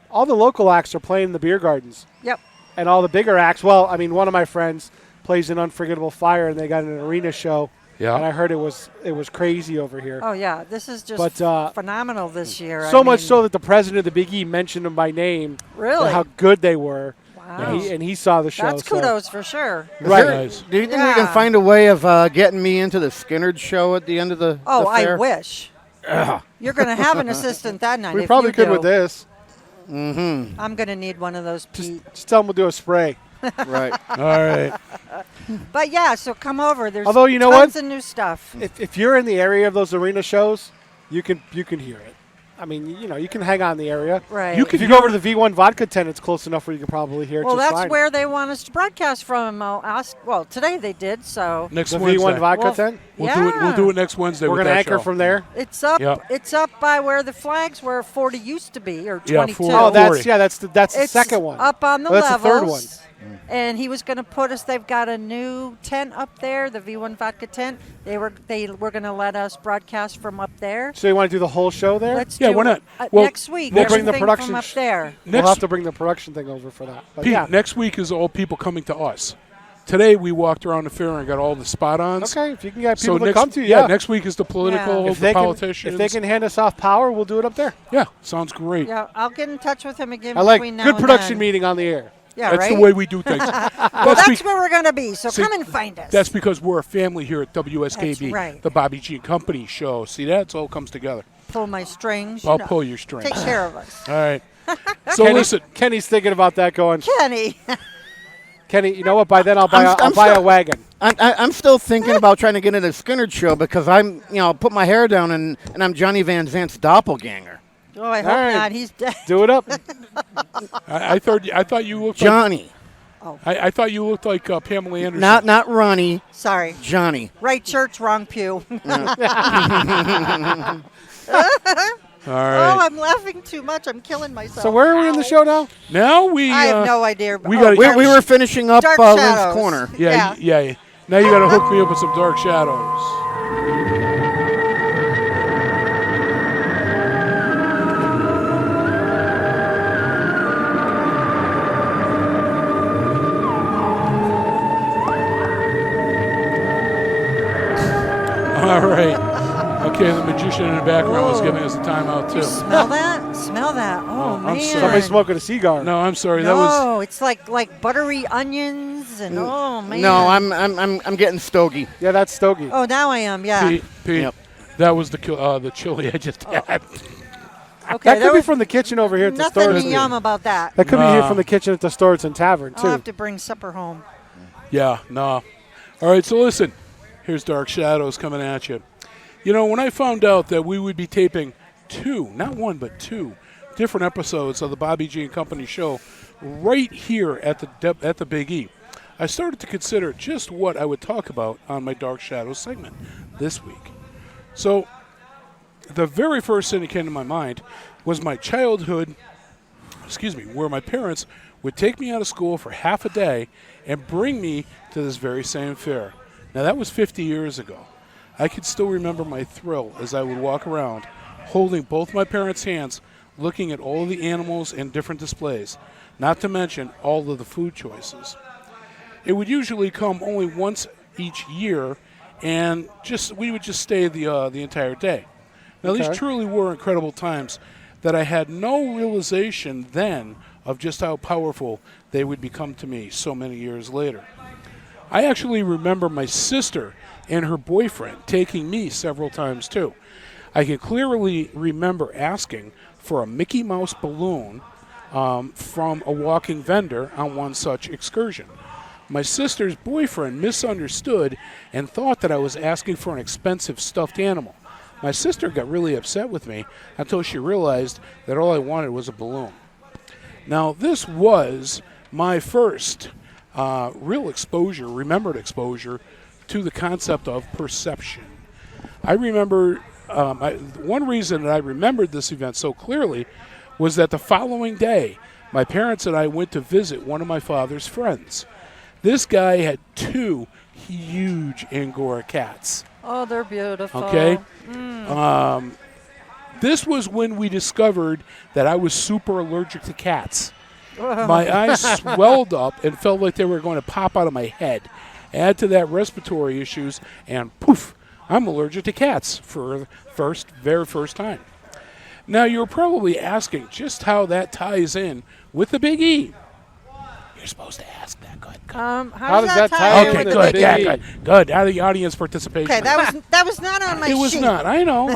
all the local acts are playing in the beer gardens. Yep. And all the bigger acts, well, I mean, one of my friends plays in Unforgettable Fire, and they got an arena show. Yeah. And I heard it was crazy over here. Oh, yeah. This is just But, phenomenal this year. So I much mean, so that the president of the Big E mentioned them by name. Really? How good they were. Wow. And he saw the show. That's so- kudos for sure. Right. Nice. Do you think we Yeah. can find a way of getting me into the Skinnerd show at the end of the Oh, the I fair? wish. You're going to have an assistant that night. We if probably you could do. with this. I'm going to need one of those, Pete. Just tell them we'll do a spray. Right. All right. But yeah, so come over. There's Although, you know tons what? of new stuff. If you're in the area of those arena shows, you can hear it. I mean, you can hang on in the area. Right. If you go over to the V1 Vodka tent, it's close enough where you can probably hear it Well, just that's fine. where they want us to broadcast from. I'll ask. Well, today they did, so Next the Wednesday. V1 Vodka Well, tent. We'll do it. We'll yeah. do it next Wednesday. We're with going to that anchor show. from there. it's up. Yep. It's up by where the flags were 40 used to be, or Yeah, 22. 40. Oh, that's 40. that's the It's second one. up on the Oh, that's the levels. third one. And he was going to put us. They've got a new tent up there, the V1 Vodka tent. They were going to let us broadcast from up there. So you want to do the whole show there? Let's Yeah, do why not? it, Well, next week. we'll bring the everything production from up there. We'll Next- have to bring the production thing over for that. But Pete, yeah. next week is all people coming to us. Today we walked around the fair and got all the spot-ons. Okay, if you can get So people next, to come to you, yeah, next week is the political, if the they politicians. if they can hand us off power, we'll do it up there. Yeah, sounds great. Yeah, I'll get in touch with him again I like between now good and production then. meeting on the air. Yeah, That's right. the way we do things. Well, that's where we're going to be. So See, come and find us. That's because we're a family here at WSKB, That's right. the Bobby G and Company show. See, that's all comes together. Pull my strings. I'll pull your strings. Take care of us. All right. So listen, Kenny's thinking about that going, Kenny. Kenny, you know what? By then I'll buy I'm a still- wagon. I'm still thinking about trying to get into the Skinnerd show because I'm, put my hair down and I'm Johnny Van Zant's doppelganger. Oh, I hope All right. not. He's dead. Do it up. I thought you looked Johnny. like I thought you looked like Pamela Anderson. Not Ronnie, Sorry. Johnny. Right church, wrong pew. All right. Oh, I'm laughing too much. I'm killing myself. So where are we in the show now? Now we. I have no idea. we Oh, gotta- We Dark- were finishing up Dark Lynn's Shadows. Corner. Yeah, yeah. Now you got to hook me up with some Dark Shadows. All right. Okay, the magician in the background was giving us a timeout too. Smell that? Smell that? Oh, I'm man. sorry. Somebody's smoking a cigar. No, I'm sorry. That was No, it's like buttery onions and oh man. No, I'm getting stogie. Yeah, that's Stogie. Oh, now I am. Yeah. Pete. Yep. That was the chili I just had. Okay. That there could be was from the kitchen over here at the nothing Storrs. yum about that. That could be here Nah. from the kitchen at the Storrs and Tavern, I'll too. have to bring supper home. Yeah, no. All right, so listen. Here's Dark Shadows coming at you. When I found out that we would be taping 2, not 1, but 2 different episodes of the Bobby G and Company show right here at the Big E, I started to consider just what I would talk about on my Dark Shadows segment this week. So, the very first thing that came to my mind was my childhood, where my parents would take me out of school for half a day and bring me to this very same fair. Now, that was 50 years ago. I could still remember my thrill as I would walk around, holding both my parents' hands, looking at all the animals and different displays, not to mention all of the food choices. It would usually come only once each year, and we would just stay the entire day. Now, Okay. these truly were incredible times that I had no realization then of just how powerful they would become to me so many years later. I actually remember my sister and her boyfriend taking me several times too. I can clearly remember asking for a Mickey Mouse balloon from a walking vendor on one such excursion. My sister's boyfriend misunderstood and thought that I was asking for an expensive stuffed animal. My sister got really upset with me until she realized that all I wanted was a balloon. Now, this was my first real exposure, remembered exposure, to the concept of perception. I remember, one reason that I remembered this event so clearly was that the following day, my parents and I went to visit one of my father's friends. This guy had 2 huge Angora cats. Oh, they're beautiful. Okay? This was when we discovered that I was super allergic to cats. My eyes swelled up and felt like they were going to pop out of my head. Add to that respiratory issues, and poof, I'm allergic to cats for the very first time. Now, you're probably asking just how that ties in with the Big E. You're supposed to ask that. Good. How does that tie in Okay, with the good. Big Yeah, E? good. Out of the audience participation. Okay, that was not on my sheet. It was not. I know.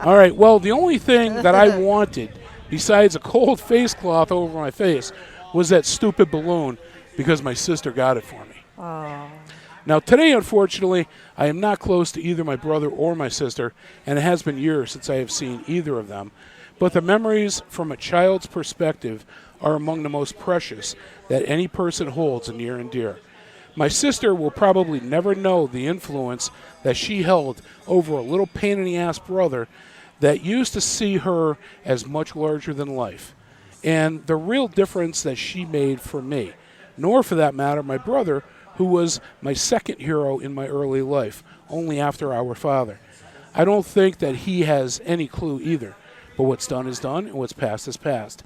All right. Well, the only thing that I wanted, besides a cold face cloth over my face, was that stupid balloon because my sister got it for me. Oh. Now, today, unfortunately, I am not close to either my brother or my sister, and it has been years since I have seen either of them. But the memories from a child's perspective are among the most precious that any person holds near and dear. My sister will probably never know the influence that she held over a little pain-in-the-ass brother that used to see her as much larger than life, and the real difference that she made for me, nor for that matter my brother, who was my second hero in my early life, only after our father. I don't think that he has any clue either, but what's done is done, and what's past is past.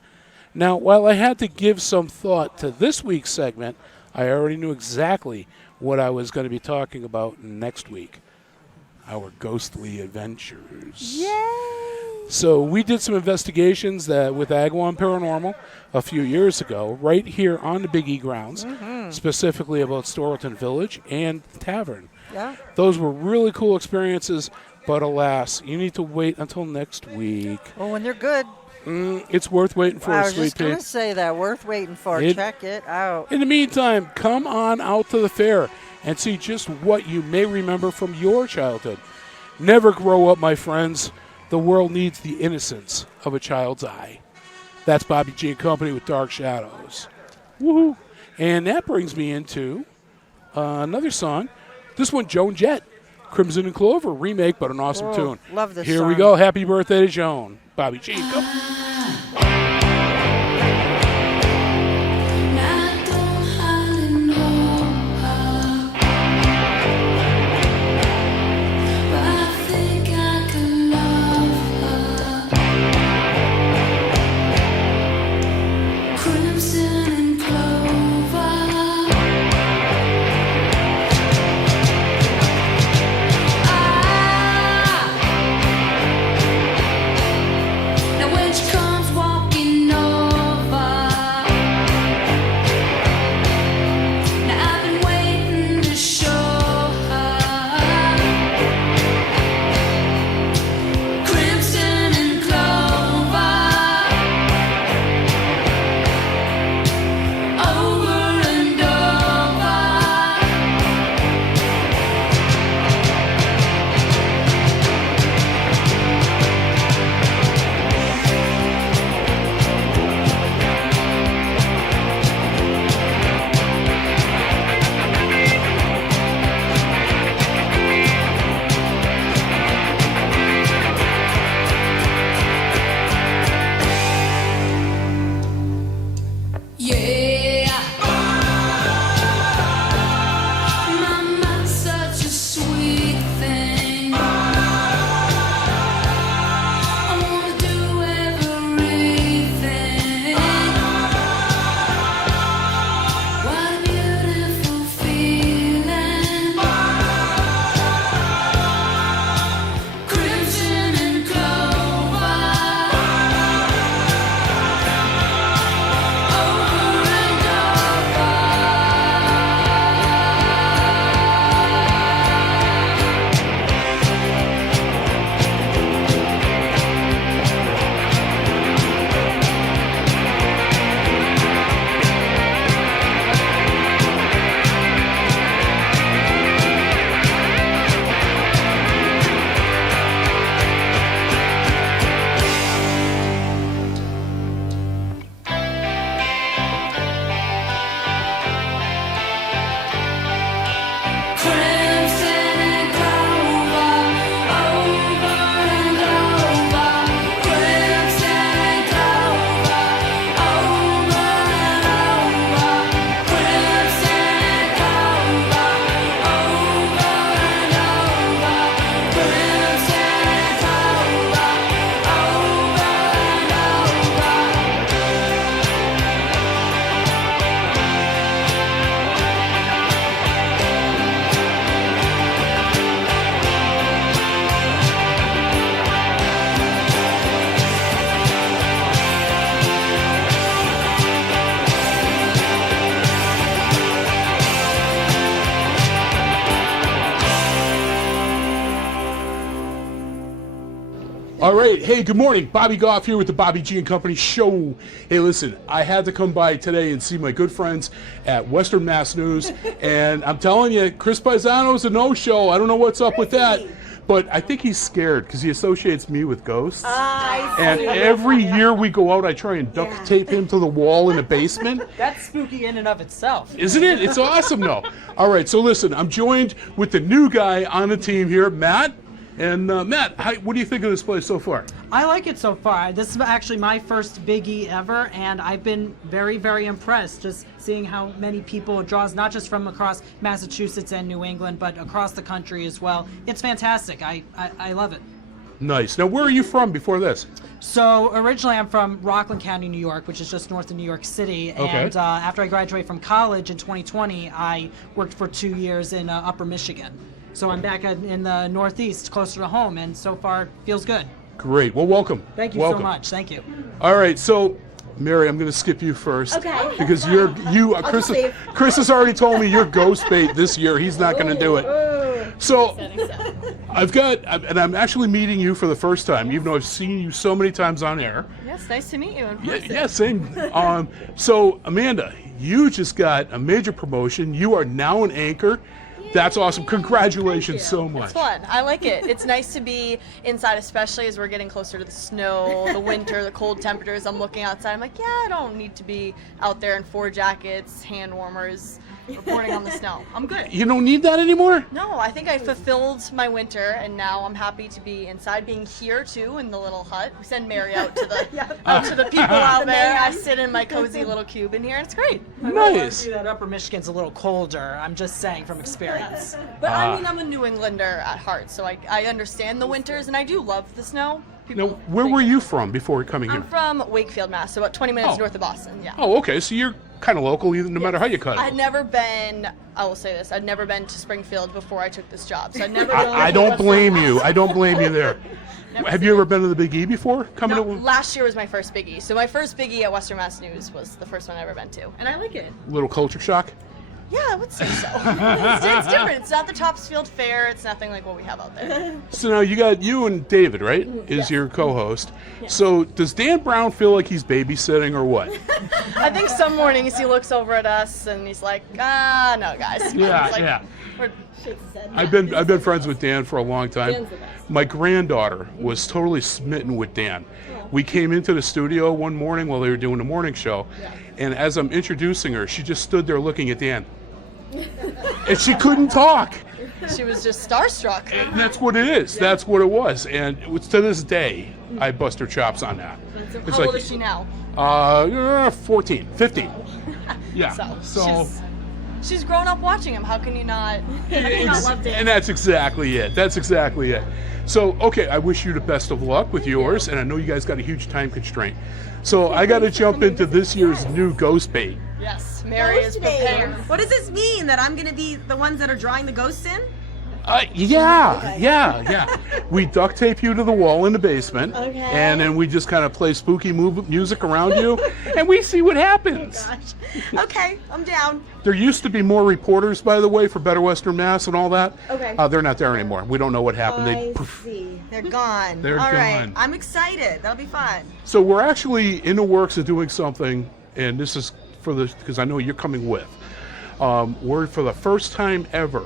Now, while I had to give some thought to this week's segment, I already knew exactly what I was going to be talking about next week. Our ghostly adventures. Yay! So we did some investigations with Agawam Paranormal a few years ago, right here on the Big E grounds, specifically about Storlton Village and the Tavern. Yeah. Those were really cool experiences, but alas, you need to wait until next week. Well, when they're good. It's worth waiting for, I was sweet just going pea. to say that. Worth waiting for. Check it out. In the meantime, come on out to the fair and see just what you may remember from your childhood. Never grow up, my friends. The world needs the innocence of a child's eye. That's Bobby G and Company with Dark Shadows. Woohoo! And that brings me into another song. This one, Joan Jett, Crimson and Clover remake, but an awesome tune. Love this Here song. we go. Happy birthday to Joan. Bobby G and Company. Now which comes right. Hey, good morning. Bobby Goff here with the Bobby G and Company show. Hey, listen, I had to come by today and see my good friends at Western Mass News, and I'm telling you, Chris Paisano's a no-show. I don't know what's up with that, but I think he's scared because he associates me with ghosts. And every year we go out, I try and duct tape him to the wall in the basement. That's spooky in and of itself. Isn't it? It's awesome, though. All right, so listen, I'm joined with the new guy on the team here, Matt. And Matt, what do you think of this place so far? I like it so far. This is actually my first Big E ever, and I've been very, very impressed just seeing how many people it draws, not just from across Massachusetts and New England, but across the country as well. It's fantastic. I love it. Nice. Now, where are you from before this? So originally I'm from Rockland County, New York, which is just north of New York City. Okay. And after I graduated from college in 2020, I worked for 2 years in Upper Michigan. So I'm back in the Northeast, closer to home, and so far feels good. Great. Well, welcome. Thank you so much. Thank you. All right. So, Mary, I'm going to skip you first. Okay. Because Chris has already told me you're ghost bait this year. He's not going to do it. So, I'm actually meeting you for the first time, even though I've seen you so many times on air. Yes, nice to meet you in person. Yeah, same. So, Amanda, you just got a major promotion. You are now an anchor. That's awesome. Congratulations so much. It's fun. I like it. It's nice to be inside, especially as we're getting closer to the snow, the winter, the cold temperatures. I'm looking outside. I'm like, yeah, I don't need to be out there in 4 jackets, hand warmers, reporting on the snow. I'm good. You don't need that anymore? No, I think I fulfilled my winter, and now I'm happy to be inside, being here too in the little hut. We send Mary out to the out to the people out there. I sit in my cozy little cube in here, and it's great. I will argue that Upper Michigan's a little colder. I'm just saying from experience. But I mean, I'm a New Englander at heart, so I understand the winters, and I do love the snow. Now, where were you from before coming here? I'm from Wakefield, Mass, so about 20 minutes north of Boston. Yeah. Oh, okay. So you're kind of local, no matter how you cut it. I'd never been. I will say this: I'd never been to Springfield before I took this job, so I'd never. I don't blame you. I don't blame you there. Have you ever been to the Big E before? Last year was my first Big E. So my first Big E at Western Mass News was the first one I've ever been to, and I like it. Little culture shock? Yeah, I would say so. It's different. It's not the Topsfield Fair. It's nothing like what we have out there. So now you and David, right, is your co-host. Yes. So does Dan Brown feel like he's babysitting or what? I think some mornings he looks over at us and he's like, no, guys. Yeah. I've been friends with Dan for a long time. My granddaughter was totally smitten with Dan. We came into the studio one morning while they were doing the morning show, and as I'm introducing her, she just stood there looking at Dan. And she couldn't talk. She was just starstruck. And that's what it is. That's what it was. And to this day, I bust her chops on that. How old is she now? 14, 15. Yeah. So she's grown up watching him. How can you not love Dan? And that's exactly it. So, okay, I wish you the best of luck with yours, and I know you guys got a huge time constraint. So I got to jump into this year's new ghost bait. Yes, Mary is prepared. What does this mean? That I'm going to be the ones that are drawing the ghosts in? Yeah. We duct tape you to the wall in the basement, and then we just kind of play spooky music around you, and we see what happens. Oh, gosh. Okay, I'm down. There used to be more reporters, by the way, for Better Western Mass and all that. Okay. They're not there anymore. We don't know what happened. I see. They're gone. They're all gone. Right. I'm excited. That'll be fun. So we're actually in the works of doing something, and this is because I know you're coming with. We're for the first time ever.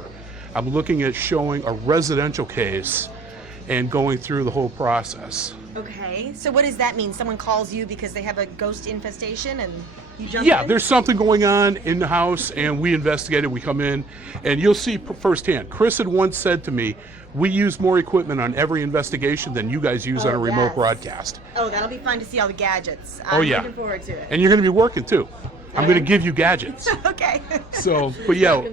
I'm looking at showing a residential case and going through the whole process. Okay, so what does that mean? Someone calls you because they have a ghost infestation and you jump in? Yeah, there's something going on in the house and we investigate it, we come in, and you'll see firsthand. Chris had once said to me, we use more equipment on every investigation than you guys use on a remote broadcast. Oh, that'll be fun to see all the gadgets. I'm looking forward to it. And you're going to be working too. I'm going to give you gadgets. Okay. So, but yeah.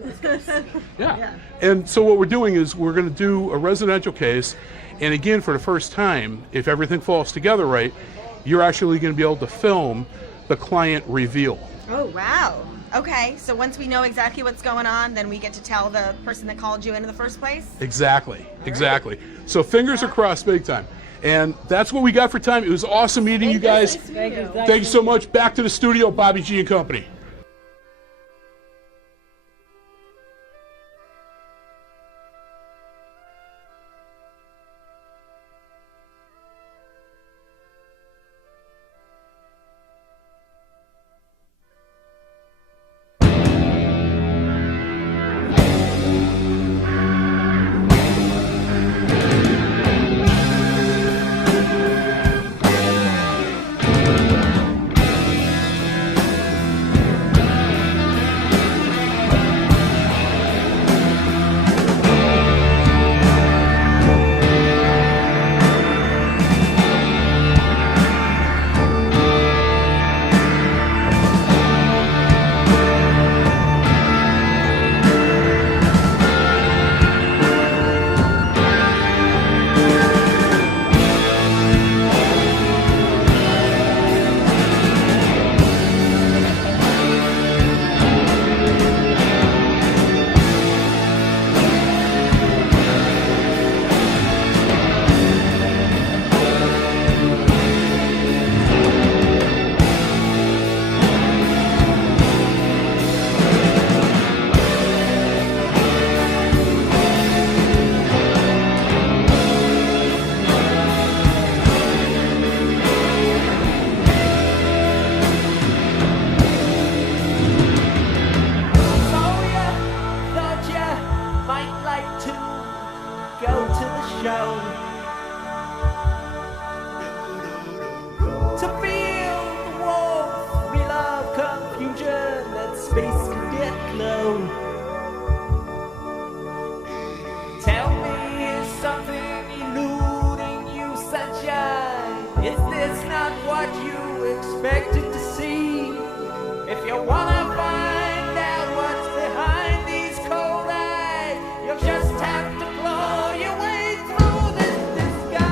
And so what we're doing is we're going to do a residential case, and again, for the first time, if everything falls together right, you're actually going to be able to film the client reveal. Oh, wow. Okay, so once we know exactly what's going on, then we get to tell the person that called you in the first place? Exactly. So fingers are crossed big time. And that's what we got for time. It was awesome meeting you guys. Thank you. Thank you so much. Back to the studio, Bobby G and Company. to feel the warmth, we love confusion, that space cadet glow. Tell me, is something eluding you, sunshine? Is this not what you expected to see? If you wanna find out what's behind these cold eyes, you'll just have to claw your way through this disguise.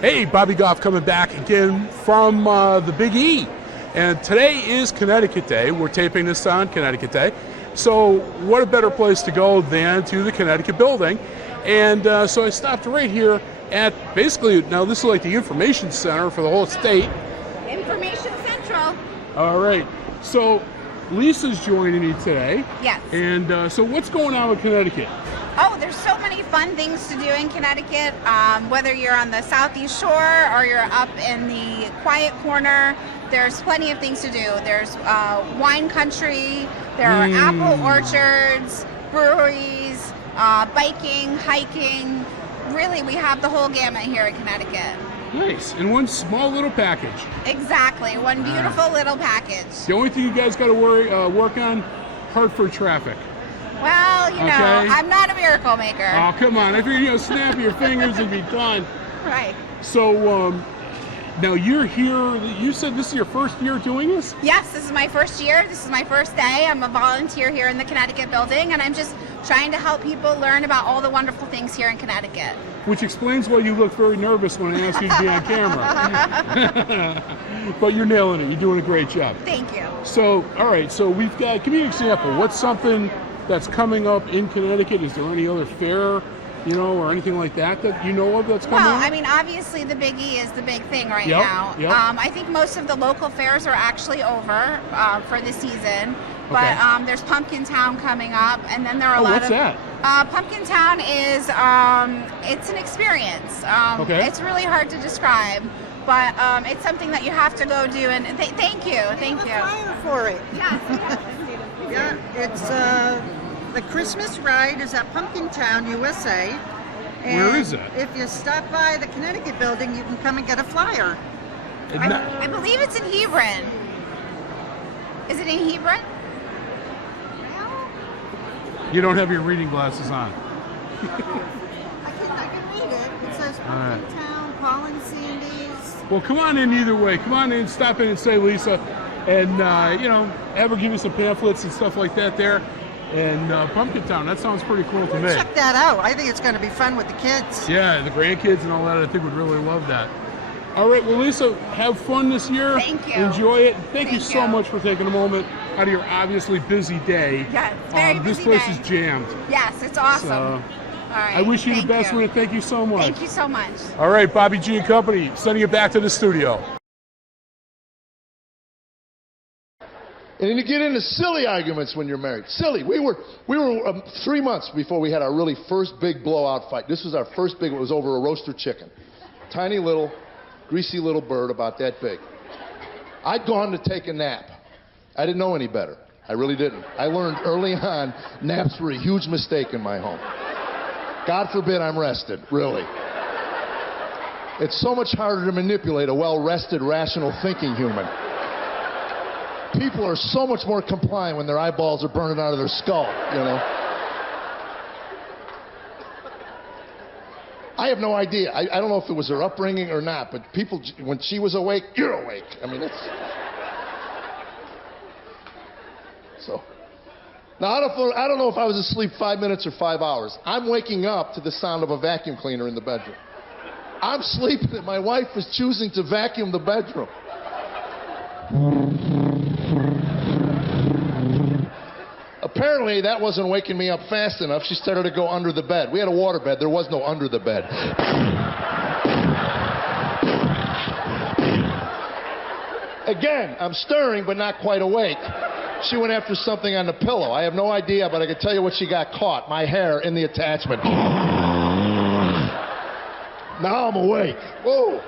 Hey, Bobby Goff coming back again from the Big E. And today is Connecticut Day. We're taping this on Connecticut Day. So what a better place to go than to the Connecticut building. And so I stopped right here at basically, now this is like the information center for the whole state. Information Central. All right. So Lisa's joining me today. Yes. And so what's going on with Connecticut? Oh, there's so many fun things to do in Connecticut. Whether you're on the southeast shore or you're up in the quiet corner, there's plenty of things to do. There's wine country, there are apple orchards, breweries, biking, hiking. Really, we have the whole gamut here in Connecticut. Nice. In one small little package. Exactly. One beautiful little package. The only thing you guys got to work on, Hartford traffic. Well, you know, Okay. I'm not a miracle maker. Oh, come on. If you snap your fingers and be done. Right. So, now you're here. You said this is your first year doing this? Yes, this is my first year. This is my first day. I'm a volunteer here in the Connecticut building, and I'm just trying to help people learn about all the wonderful things here in Connecticut. Which explains why you look very nervous when I ask you to be on camera. But you're nailing it. You're doing a great job. Thank you. So, all right. So we've got, give me an example. What's something that's coming up in Connecticut? Is there any other fair, you know, or anything like that that you know of that's coming Well, up? I mean, obviously the Big E is the big thing right Yep, now. yep. I think most of the local fairs are actually over for the season. But Okay. there's Pumpkin Town coming up, and then there are a Oh, lot what's of. that? Pumpkin Town is it's an experience. Okay. It's really hard to describe, but it's something that you have to go do. And thank you. For it. Yes. Yeah, it's the Christmas ride is at Pumpkin Town, USA. And Where is that? If you stop by the Connecticut building, you can come and get a flyer. I believe it's in Hebron. Is it in Hebron? You don't have your reading glasses on. I can read it. It says All right. Pumpkin Town, Paul and Sandy's. Well, come on in either way. Come on in, stop in and say Lisa. And, you know, have her give you some pamphlets and stuff like that there. And Pumpkin Town, that sounds pretty cool to me. Check that out. I think it's going to be fun with the kids. Yeah, the grandkids and all that, I think would really love that. All right, well, Lisa, have fun this year. Thank you. Enjoy it. Thank you Thank so you. much for taking a moment out of your obviously busy day. Yeah, it's very This busy place day. is jammed. Yes, it's awesome. So, All right. I wish you the thank best with it. Thank you so much. Thank you so much. All right, Bobby G and Company, sending you back to the studio. And then you get into silly arguments when you're married. Silly. We were 3 months before we had our really first big blowout fight. This was our first big. It was over a roaster chicken. Tiny little, greasy little bird about that big. I'd gone to take a nap. I didn't know any better. I really didn't. I learned early on naps were a huge mistake in my home. God forbid I'm rested, really. It's so much harder to manipulate a well-rested, rational thinking human. People are so much more compliant when their eyeballs are burning out of their skull, you know. I have no idea. I don't know if it was her upbringing or not, but people, when she was awake, you're awake. I mean, it's... So... Now, I don't know if I was asleep 5 minutes or 5 hours. I'm waking up to the sound of a vacuum cleaner in the bedroom. I'm sleeping and my wife is choosing to vacuum the bedroom. Apparently, that wasn't waking me up fast enough. She started to go under the bed. We had a water bed. There was no under the bed. Again, I'm stirring, but not quite awake. She went after something on the pillow. I have no idea, but I can tell you what she got caught. My hair in the attachment. Now I'm awake. Whoa.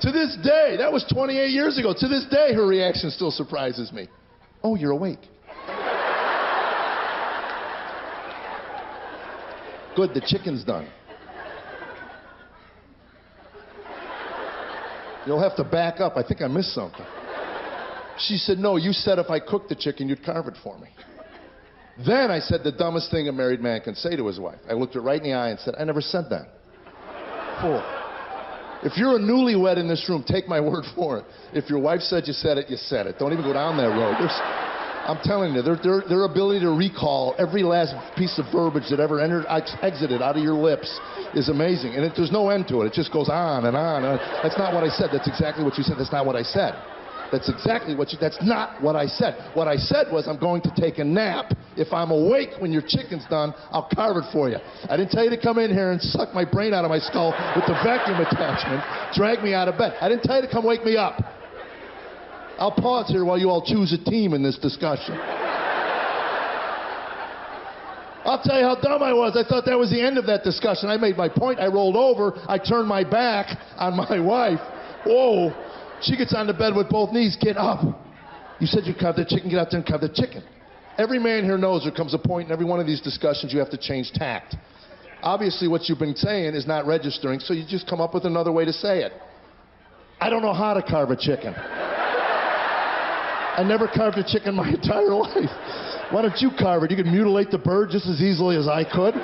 To this day, that was 28 years ago. To this day, her reaction still surprises me. Oh, you're awake. Good, the chicken's done. You'll have to back up. I think I missed something. She said, no, you said if I cooked the chicken, you'd carve it for me. Then I said the dumbest thing a married man can say to his wife. I looked her right in the eye and said, I never said that. Fool. If you're a newlywed in this room, take my word for it. If your wife said you said it, you said it. Don't even go down that road. I'm telling you, their ability to recall every last piece of verbiage that ever exited out of your lips is amazing. And there's no end to it. It just goes on and on. That's not what I said. That's exactly what you said. That's not what I said. That's exactly what that's not what I said. What I said was I'm going to take a nap. If I'm awake when your chicken's done, I'll carve it for you. I didn't tell you to come in here and suck my brain out of my skull with the vacuum attachment, drag me out of bed. I didn't tell you to come wake me up. I'll pause here while you all choose a team in this discussion. I'll tell you how dumb I was. I thought that was the end of that discussion. I made my point. I rolled over. I turned my back on my wife. Whoa. She gets on the bed with both knees. Get up. You said you'd carve the chicken. Get out there and carve the chicken. Every man here knows there comes a point in every one of these discussions you have to change tact. Obviously, what you've been saying is not registering, so you just come up with another way to say it. I don't know how to carve a chicken. I never carved a chicken my entire life. Why don't you carve it? You could mutilate the bird just as easily as I could.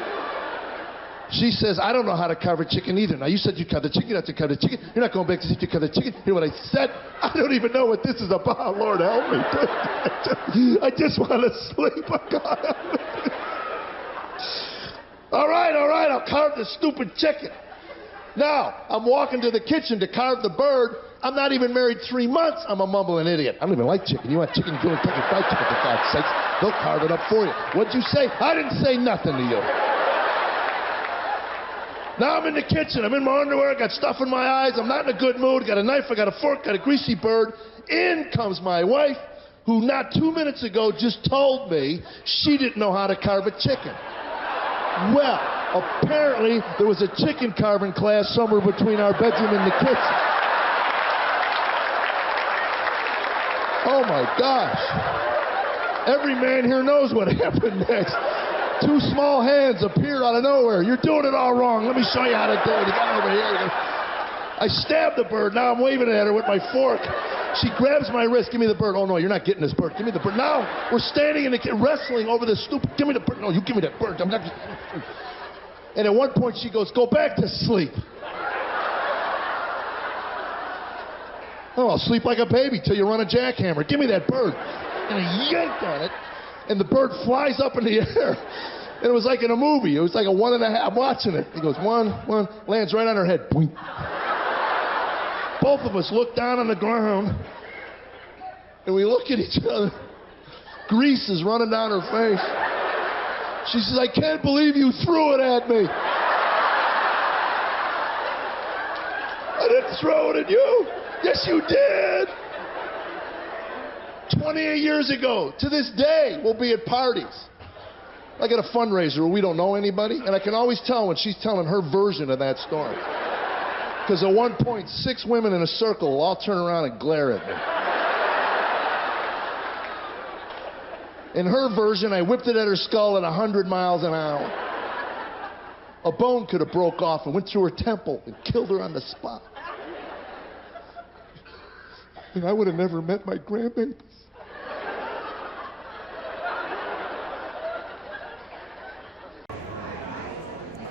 She says, I don't know how to carve a chicken either. Now, you said you carve the chicken, you have to carve the chicken. You're not going back to see if you carve the chicken. Hear what I said? I don't even know what this is about. Lord help me. I just want to sleep. All right, I'll carve the stupid chicken. Now, I'm walking to the kitchen to carve the bird. I'm not even married 3 months. I'm a mumbling idiot. I don't even like chicken. You want chicken, go and take a fried chicken, for God's sakes. They'll carve it up for you. What'd you say? I didn't say nothing to you. Now I'm in the kitchen. I'm in my underwear. I got stuff in my eyes. I'm not in a good mood. Got a knife. I got a fork. Got a greasy bird. In comes my wife, who not 2 minutes ago just told me she didn't know how to carve a chicken. Well, apparently there was a chicken carving class somewhere between our bedroom and the kitchen. Oh my gosh. Every man here knows what happened next. 2 small hands appear out of nowhere. You're doing it all wrong. Let me show you how to do it. You got over here. I stabbed the bird. Now I'm waving at her with my fork. She grabs my wrist. Give me the bird. Oh, no, you're not getting this bird. Give me the bird. Now we're standing in the wrestling over this stupid. Give me the bird. No, you give me that bird. I'm not. And at one point she goes, go back to sleep. Oh, I'll sleep like a baby till you run a jackhammer. Give me that bird. And I yanked on it. And the bird flies up in the air. And it was like in a movie. It was like a 1.5. I'm watching it. He goes, one, lands right on her head. Boing. Both of us look down on the ground. And we look at each other. Grease is running down her face. She says, I can't believe you threw it at me. I didn't throw it at you. Yes, you did. 28 years ago, to this day, we'll be at parties. I got a fundraiser where we don't know anybody, and I can always tell when she's telling her version of that story. Because at one point, 6 women in a circle will all turn around and glare at me. In her version, I whipped it at her skull at 100 miles an hour. A bone could have broke off and went through her temple and killed her on the spot. and I would have never met my grandbabies.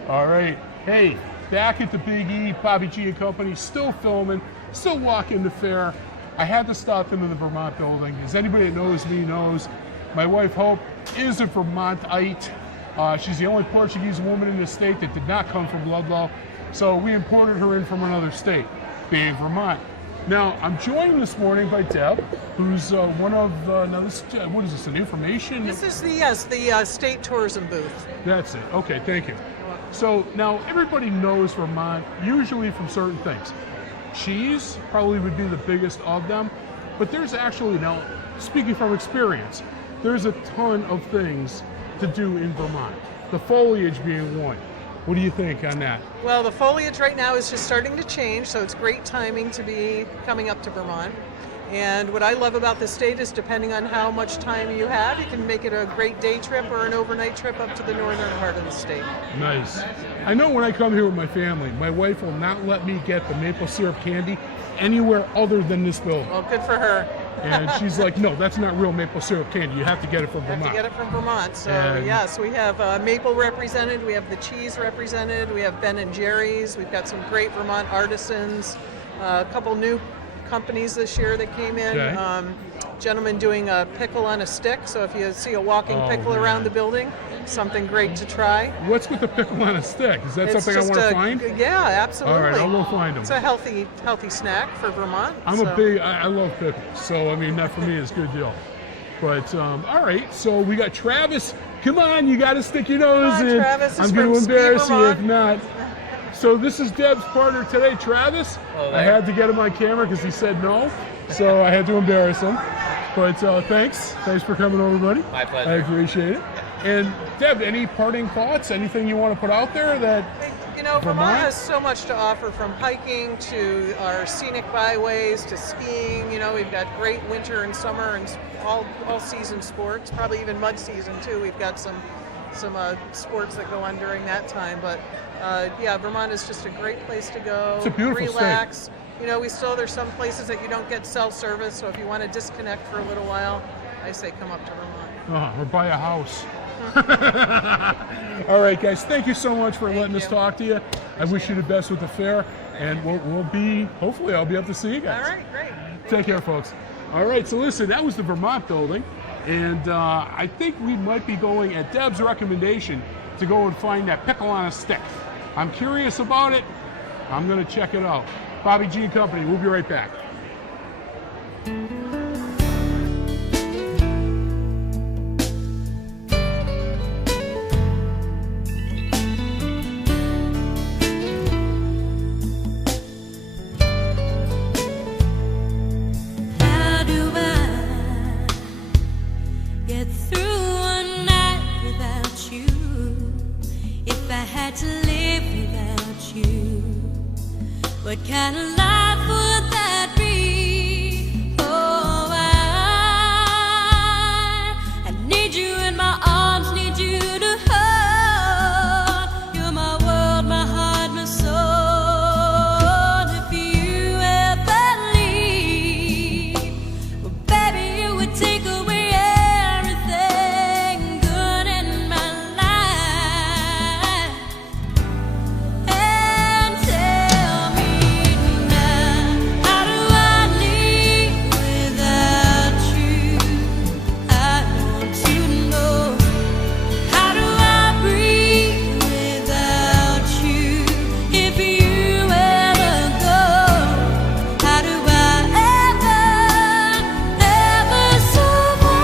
All right. Hey, back at the Big E, Bobby G and Company, still filming, still walking the fair. I had to stop into the Vermont building. As anybody that knows me knows, my wife Hope is a Vermontite. She's the only Portuguese woman in the state that did not come from Ludlow. So we imported her in from another state, being Vermont. Now, I'm joined this morning by Deb, who's one of, now this, what is this, an information? This is the state tourism booth. That's it. Okay, thank you. So now everybody knows Vermont, usually from certain things. Cheese probably would be the biggest of them, but there's actually, now speaking from experience, there's a ton of things to do in Vermont. The foliage being one. What do you think on that? Well, the foliage right now is just starting to change, so it's great timing to be coming up to Vermont. And what I love about the state is depending on how much time you have, you can make it a great day trip or an overnight trip up to the northern part of the state. Nice. I know when I come here with my family, my wife will not let me get the maple syrup candy anywhere other than this building. Well, good for her. And she's like, no, that's not real maple syrup candy. You have to get it from Vermont. You have to get it from Vermont. So And- yes, we have maple represented, we have the cheese represented, we have Ben and Jerry's, we've got some great Vermont artisans, a couple new companies this year that came in. Okay. Gentleman doing a pickle on a stick, so if you see a walking pickle man. around the building, something great to try. What's with the pickle on a stick? Is that It's something I just want to find? Yeah, absolutely. All right, I'll go find them. It's a healthy snack for Vermont. I love pickles, so I mean, that for me is a good deal. But, all right, so we got Travis. Come on, you got to stick your nose in. Travis is I'm going from to embarrass Ski, you if Vermont. not. So this is Deb's partner today, Travis. Hello I there. had to get him on camera because he said no, so I had to embarrass him. But thanks for coming over, buddy. My pleasure. I appreciate it. And Deb, any parting thoughts? Anything you want to put out there that You know, Vermont has so much to offer, from hiking to our scenic byways to skiing. You know, we've got great winter and summer and all season sports, probably even mud season too. We've got some sports that go on during that time. But yeah, Vermont is just a great place to go. It's a beautiful relax. state. You know, there's some places that you don't get self-service, so if you want to disconnect for a little while, I say come up to Vermont. Or buy a house. All right, guys, thank you so much for letting us talk to you. I wish you the best with the fair, and hopefully I'll be able to see you guys. All right, great. Take care, folks. All right, so listen, that was the Vermont building, and I think we might be going, at Deb's recommendation, to go and find that pickle on a stick. I'm curious about it. I'm going to check it out. Bobby G and Company, we'll be right back. How do I get through a night without you? If I had to live without you, what kind of life would that be? Oh, I need you in my arms, need you to hold. You're my world, my heart, my soul. If you ever leave, well, baby, you would take away everything good in my life. And tell me now, how do I live without you? I want to know, how do I breathe without you? If you ever go, how do I ever survive?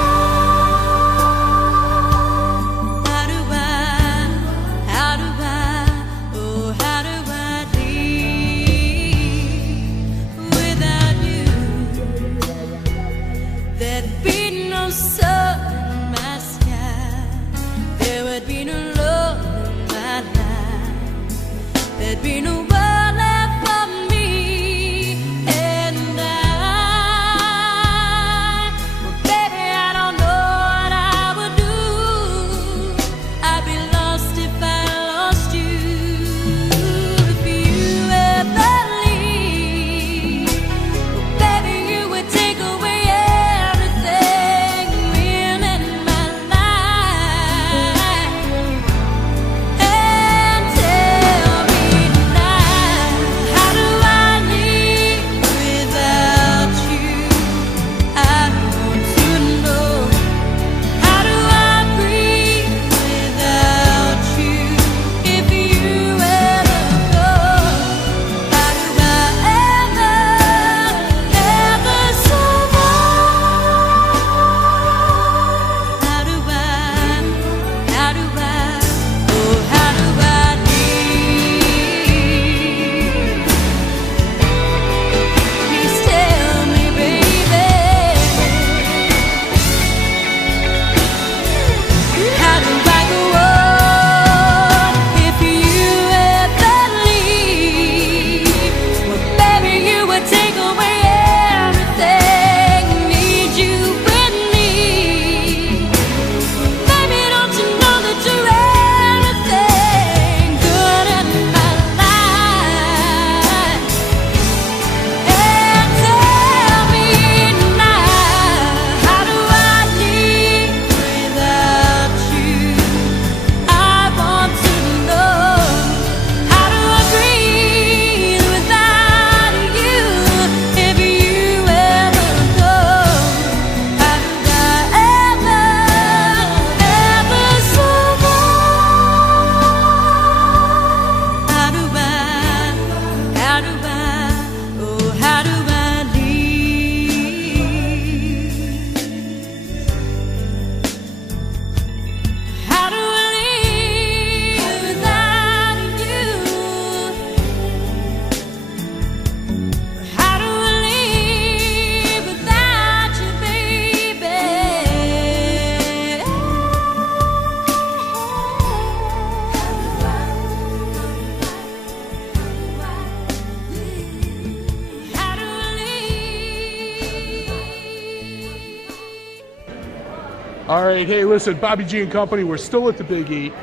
All right, hey, listen, Bobby G and Company, we're still at the Big E.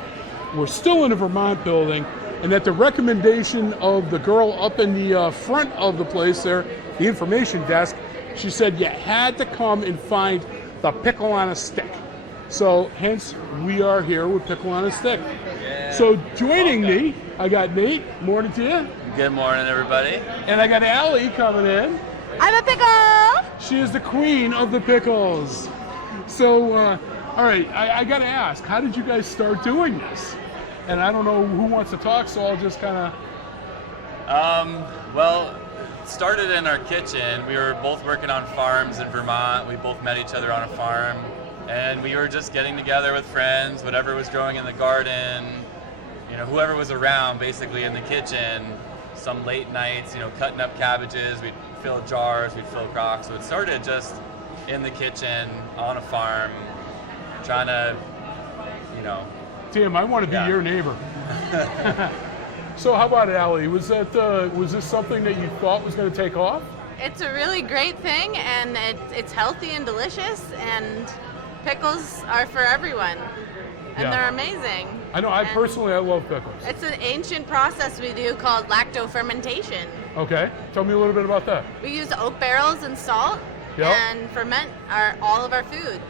We're still in the Vermont building, and at the recommendation of the girl up in the front of the place there, the information desk, she said you had to come and find the pickle on a stick. So, hence, we are here with Pickle on a Stick. Yeah. So, joining me, I got Nate. Morning to you. Good morning, everybody. And I got Allie coming in. I'm a pickle. She is the queen of the pickles. So, all right, I got to ask, how did you guys start doing this? And I don't know who wants to talk, so I'll just kind of... Well, it started in our kitchen. We were both working on farms in Vermont. We both met each other on a farm. And we were just getting together with friends, whatever was growing in the garden, you know, whoever was around basically in the kitchen. Some late nights, you know, cutting up cabbages, we'd fill jars, we'd fill crocks. So it started just in the kitchen, on a farm, trying to, you know. Tim, I want to be your neighbor. So how about it, Allie? Was this something that you thought was going to take off? It's a really great thing, and it's healthy and delicious, and pickles are for everyone, and they're amazing. I know, I love pickles. It's an ancient process we do called lactofermentation. Okay, tell me a little bit about that. We use oak barrels and salt and ferment all of our food.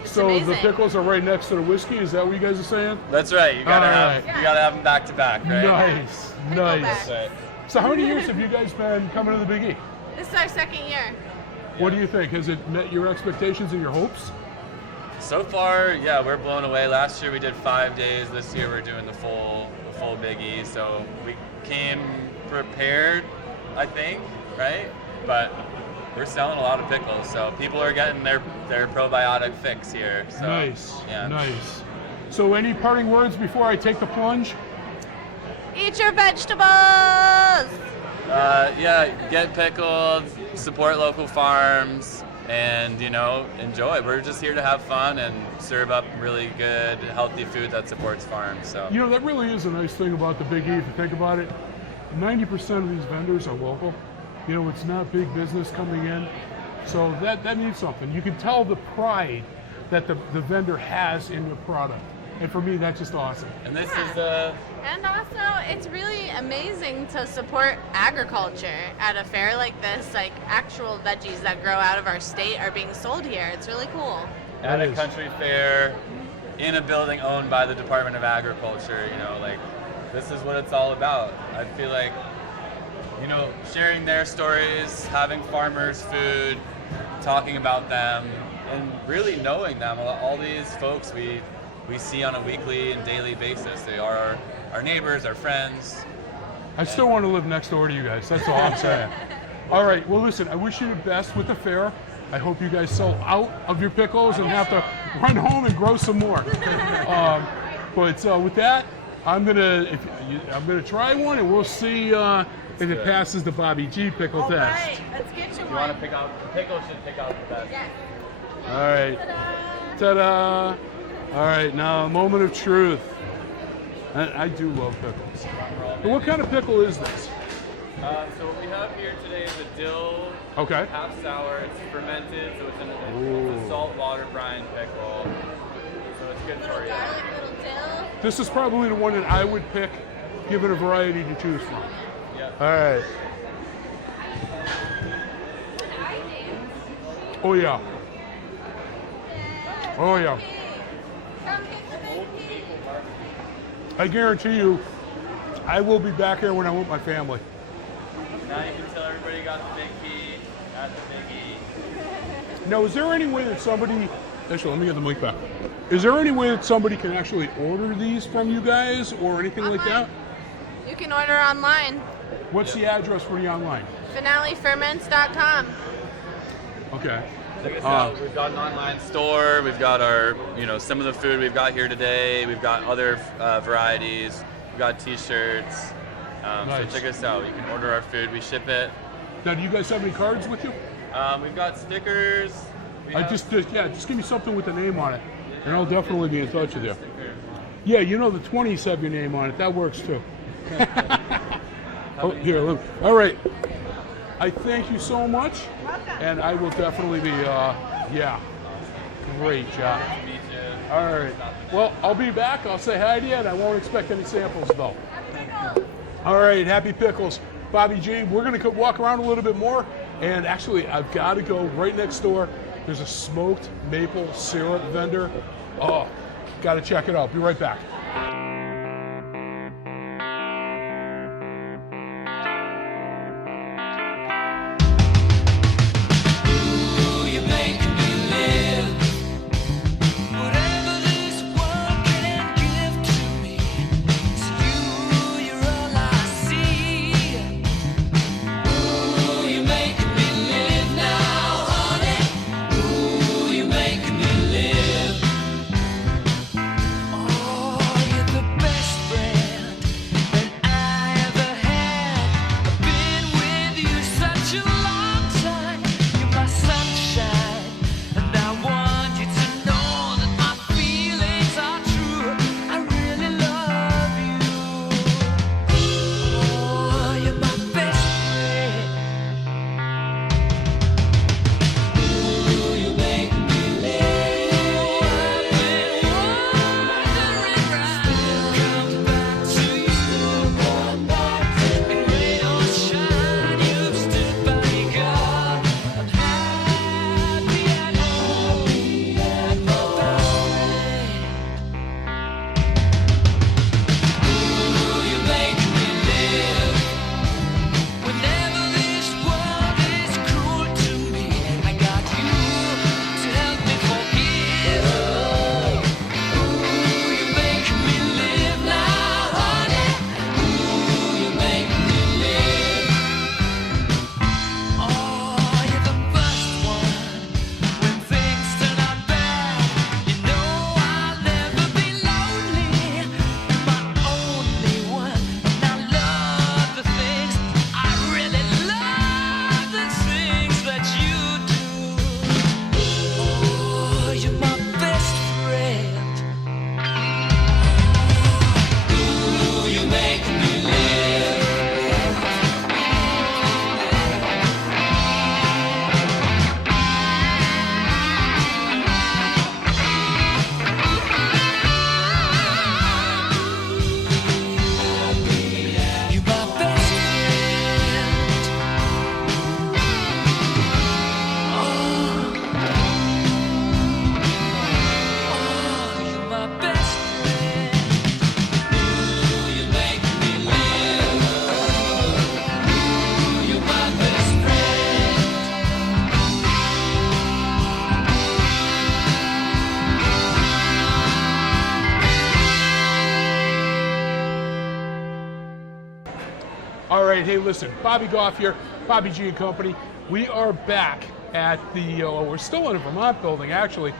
It's so amazing. The pickles are right next to the whiskey, is that what you guys are saying? That's right, you gotta have them back to back, right? Nice, nice. Right. So how many years have you guys been coming to the Big E? This is our second year. What do you think? Has it met your expectations and your hopes? So far, yeah, we're blown away. Last year we did 5 days. This year we're doing the full Big E. So we came prepared, I think, right? But we're selling a lot of pickles, so people are getting their probiotic fix here. So, nice, yeah. Nice. So any parting words before I take the plunge? Eat your vegetables! Yeah, get pickled, support local farms, and, you know, enjoy. We're just here to have fun and serve up really good, healthy food that supports farms. So, you know, that really is a nice thing about the Big E. If you think about it, 90% of these vendors are local. You know, it's not big business coming in, so that means something. You can tell the pride that the vendor has in the product, and for me, that's just awesome. And this is And also, it's really amazing to support agriculture at a fair like this. Like, actual veggies that grow out of our state are being sold here. It's really cool. At a country fair, in a building owned by the Department of Agriculture, you know, like, this is what it's all about. I feel like, you know, sharing their stories, having farmers' food, talking about them, and really knowing them. All these folks we see on a weekly and daily basis. They are our neighbors, our friends. I still want to live next door to you guys. That's all I'm saying. All right. Well, listen, I wish you the best with the fair. I hope you guys sell out of your pickles and have to run home and grow some more. But with that, I'm gonna try one, and we'll see if it passes the Bobby G pickle test. Right, let's get you You want to pick out the pickle? Should pick out the best. Yes. All right. Ta-da! All right, now a moment of truth. I do love pickles. But what kind of pickle is this? So what we have here today is a dill, half sour. It's fermented, so it's a salt water brine pickle. So it's good for you. This is probably the one that I would pick, given a variety to choose from. Yeah. All right. Oh yeah. Oh yeah. I guarantee you, I will be back here when I want my family. Now you can tell everybody got the Big B at the Big E. Now, is there any way that somebody, actually, let me get the mic back. Is there any way that somebody can actually order these from you guys or anything like that? You can order online. What's the address for the online? FinaleFerments.com. Okay. Check us out. We've got an online store. We've got our, you know, some of the food we've got here today. We've got other varieties. We've got T-shirts. Nice. So check us out. You can order our food. We ship it. Now, do you guys have any cards with you? We've got stickers. Just give me something with the name on it, and I'll definitely be in touch with you. Yeah, you know the 20s have your name on it. That works too. Oh, here, look. All right. I thank you so much, and I will definitely be, Great job. All right. Well, I'll be back. I'll say hi to you, and I won't expect any samples, though. All right. Happy pickles. Bobby G, we're going to walk around a little bit more. And actually, I've got to go right next door. There's a smoked maple syrup vendor. Oh, got to check it out. Be right back. All right, hey, listen, Bobby Goff here, Bobby G and Company. We are back at the, we're still in a Vermont building, actually.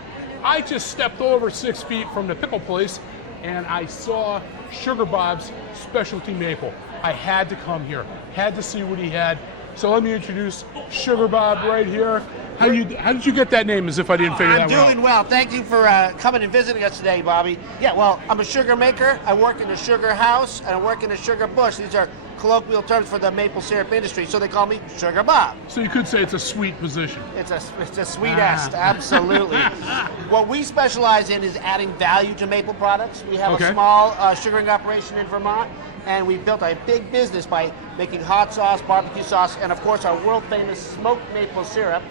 I just stepped over 6 feet from the pickle place, and I saw Sugar Bob's Specialty Maple. I had to come here, had to see what he had. So let me introduce Sugar Bob right here. How did you get that name, as if I didn't figure that out? I'm doing well. Thank you for coming and visiting us today, Bobby. Yeah, well, I'm a sugar maker. I work in the sugar house, and I work in the sugar bush. These are colloquial terms for the maple syrup industry, so they call me Sugar Bob. So you could say it's a sweet position. It's a sweetest, absolutely. What we specialize in is adding value to maple products. We have a small sugaring operation in Vermont, and we built a big business by making hot sauce, barbecue sauce, and of course our world-famous smoked maple syrup,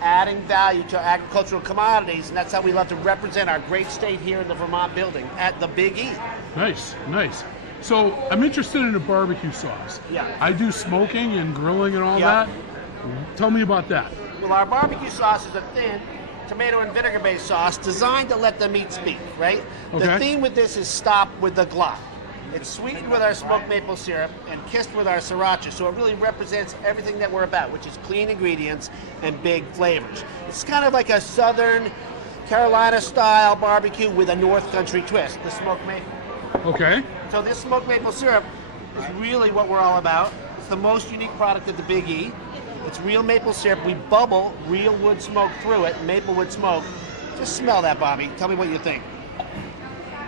adding value to agricultural commodities, and that's how we love to represent our great state here in the Vermont building at the Big E. Nice, nice. So I'm interested in a barbecue sauce. Yeah. I do smoking and grilling and all that. Tell me about that. Well, our barbecue sauce is a thin tomato and vinegar-based sauce designed to let the meat speak, right? Okay. The theme with this is stop with the glop. It's sweetened with our smoked maple syrup and kissed with our sriracha, so it really represents everything that we're about, which is clean ingredients and big flavors. It's kind of like a Southern Carolina-style barbecue with a North Country twist, the smoked maple. Okay. So this smoked maple syrup is really what we're all about. It's the most unique product at the Big E. It's real maple syrup. We bubble real wood smoke through it, maple wood smoke. Just smell that, Bobby. Tell me what you think.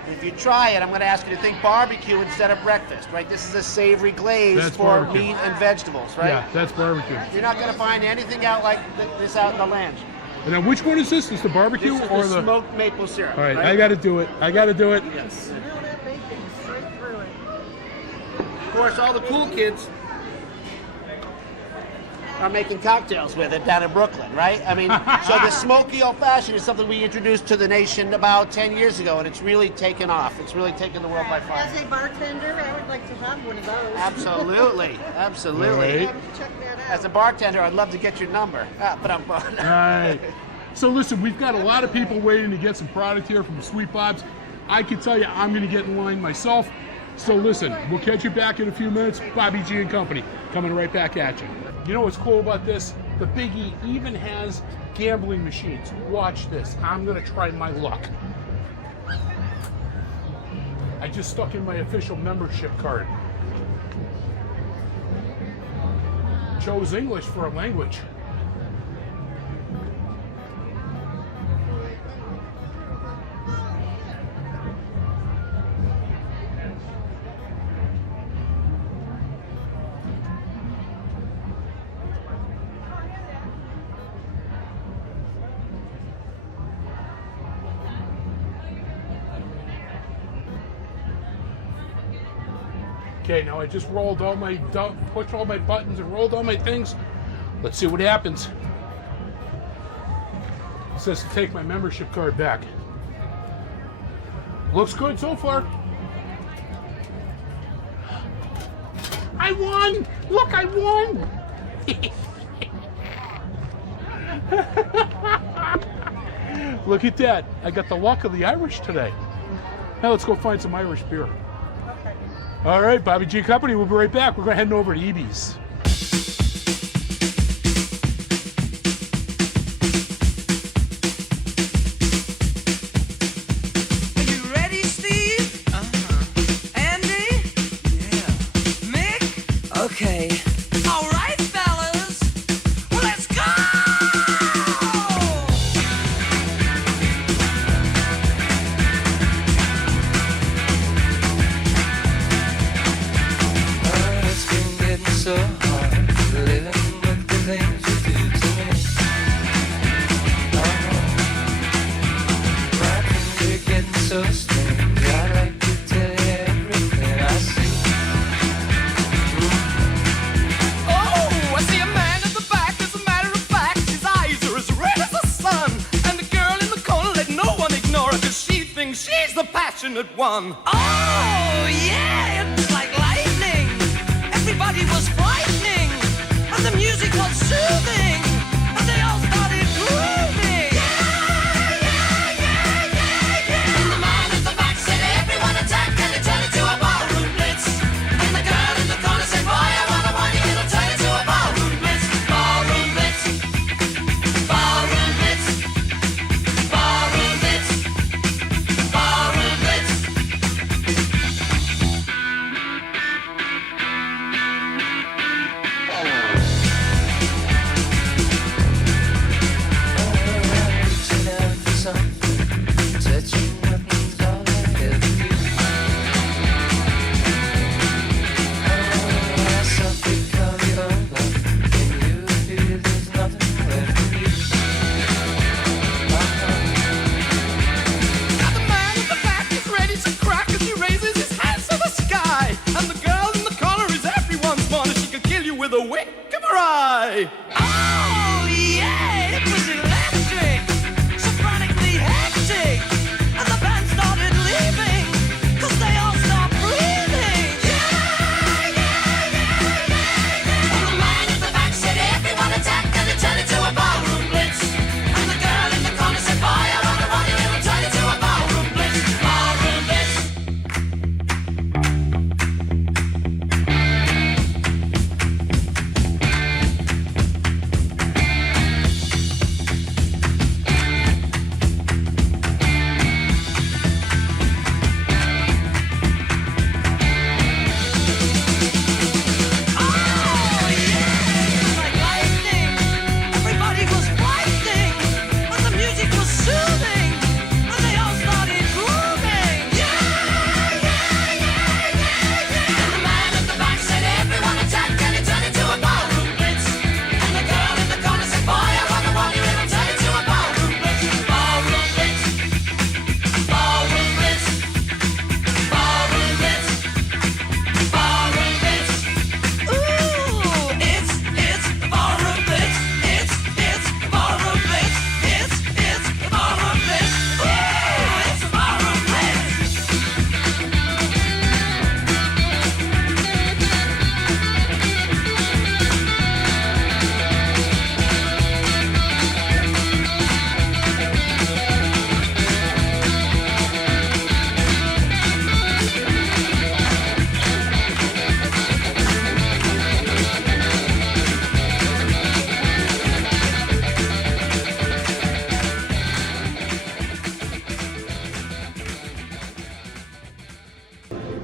If you try it, I'm going to ask you to think barbecue instead of breakfast, right? This is a savory glaze for meat and vegetables, right? Yeah, that's barbecue. You're not going to find anything out like this out in the land. And then which one is this? Is the barbecue This is or the smoked maple syrup. All right, right? I got to do it. I got to do it. Yes. Of course, all the cool kids are making cocktails with it down in Brooklyn, right? I mean, so the smoky old fashioned is something we introduced to the nation about 10 years ago, and it's really taken off. It's really taken the world by fire. As a bartender, I would like to have one of those. Absolutely, absolutely. Right. Check that out. As a bartender, I'd love to get your number. But I'm All right. So listen, we've got a lot of people waiting to get some product here from Sweet Bob's. I can tell you I'm going to get in line myself. So listen, we'll catch you back in a few minutes. Bobby G and Company coming right back at you. You know what's cool about this? The Big E even has gambling machines. Watch this. I'm going to try my luck. I just stuck in my official membership card. Chose English for a language. Okay, now I just rolled all my, pushed all my buttons and rolled all my things. Let's see what happens. It says to take my membership card back. Looks good so far. I won! Look, I won! Look at that. I got the luck of the Irish today. Now let's go find some Irish beer. All right, Bobby G Company, we'll be right back. We're going to head over to EB's. Are you ready, Steve? Andy? Yeah. Mick? Okay. All right, fellas. Well, let's go! It's been getting so hard living with the things you do to me. My things are getting so strange. I'd like to tell you everything I see. Oh, I see a man at the back. As a matter of fact, his eyes are as red as the sun. And the girl in the corner, let no one ignore her, 'cause she thinks she's the passionate one. Oh, yeah, it's like lightning. Everybody was frightening, and the music was soothing, and they all started grooving. And the man at the back said, everyone attack, and it turned into a ballroom blitz. And the girl in the corner said, boy, I wanna want you, it'll turn into a ballroom blitz. Ballroom blitz. Ballroom blitz. Ballroom blitz. Ballroom blitz. Reaching out for something, touching nothing's all I ever do. I softly call you over, and you feel there's nothing left for you. Now the man at the back is ready to crack as he raises his hands to the sky, and the girl in the corner is everyone's one, and she can kill you with a wink of her eye. Oh yeah, it was electric, sopranically hectic, and the band started leaving, 'cause they all stopped breathing. And the man at the back said, everyone attack, and it turned into a ballroom blitz. And the girl in the corner said, boy, I wanna want you, it'll turn into a ballroom blitz. Ballroom blitz.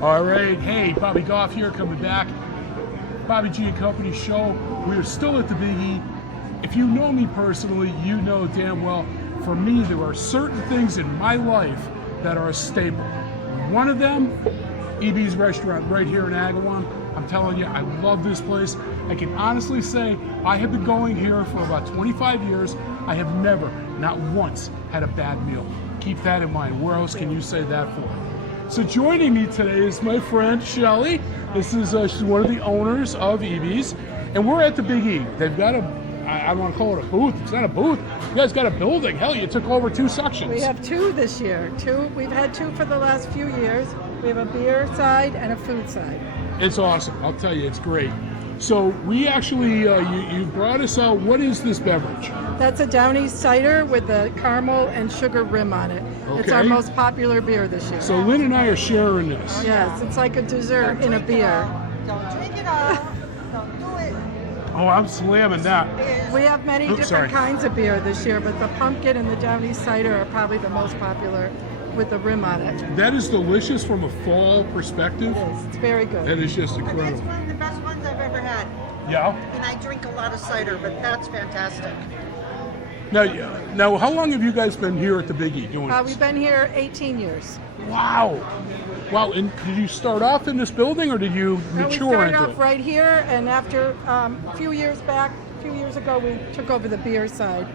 All right, hey, Bobby Goff here, coming back. Bobby G and Company show. We are still at the Big E. If you know me personally, you know damn well, for me, there are certain things in my life that are a staple. One of them, EB's restaurant right here in Agawam. I'm telling you, I love this place. I can honestly say I have been going here for about 25 years. I have never, not once, had a bad meal. Keep that in mind. Where else can you say that for? So joining me today is my friend Shelly. This is she's one of the owners of EB's, and we're at the Big E. They've got I don't want to call it a booth. It's not a booth. You guys got a building. Hell, you took over 2 sections. We have 2 this year. 2. We've had 2 for the last few years. We have a beer side and a food side. It's awesome. I'll tell you, it's great. So we actually, you brought us out. What is this beverage? That's a Downey cider with the caramel and sugar rim on it. Okay. It's our most popular beer this year. So Lynn and I are sharing this. Yes, it's like a dessert in a beer. Don't drink it all. Don't do it. Oh, I'm slamming that. We have many Oops, different sorry. kinds of beer this year, but the pumpkin and the Downey cider are probably the most popular with the rim on it. That is delicious from a fall perspective. It is. It's very good. That is just incredible. That's one of the best ones I've ever had. Yeah. And I drink a lot of cider, but that's fantastic. Now, how long have you guys been here at the Big E doing this? We've been here 18 years. Wow. Wow, and did you start off in this building or did you No, we mature started into off it? right here, and after a few years ago, we took over the beer side.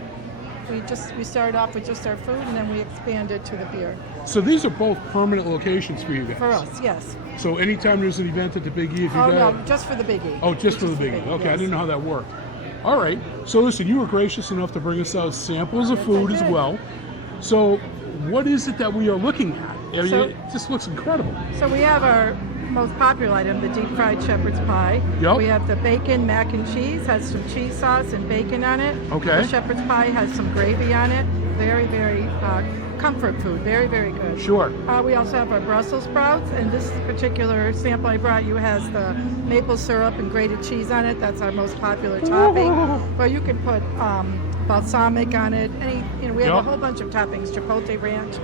We started off with just our food, and then we expanded to the beer. So these are both permanent locations for you guys? For us, yes. So anytime there's an event at the Big E, if you Oh, got no, just for the Big E. Oh, just for the Big E. Okay, I yes. didn't know how that worked. All right. So listen, you were gracious enough to bring us out samples of food as well. So what is it that we are looking at? It just looks incredible. So we have our most popular item, the deep fried shepherd's pie. Yep. We have the bacon mac and cheese, has some cheese sauce and bacon on it. Okay. The shepherd's pie has some gravy on it. Very, very comfort food. Very, very good. Sure. We also have our Brussels sprouts, and this particular sample I brought you has the maple syrup and grated cheese on it. That's our most popular topping. But you can put balsamic on it. We have a whole bunch of toppings, chipotle ranch.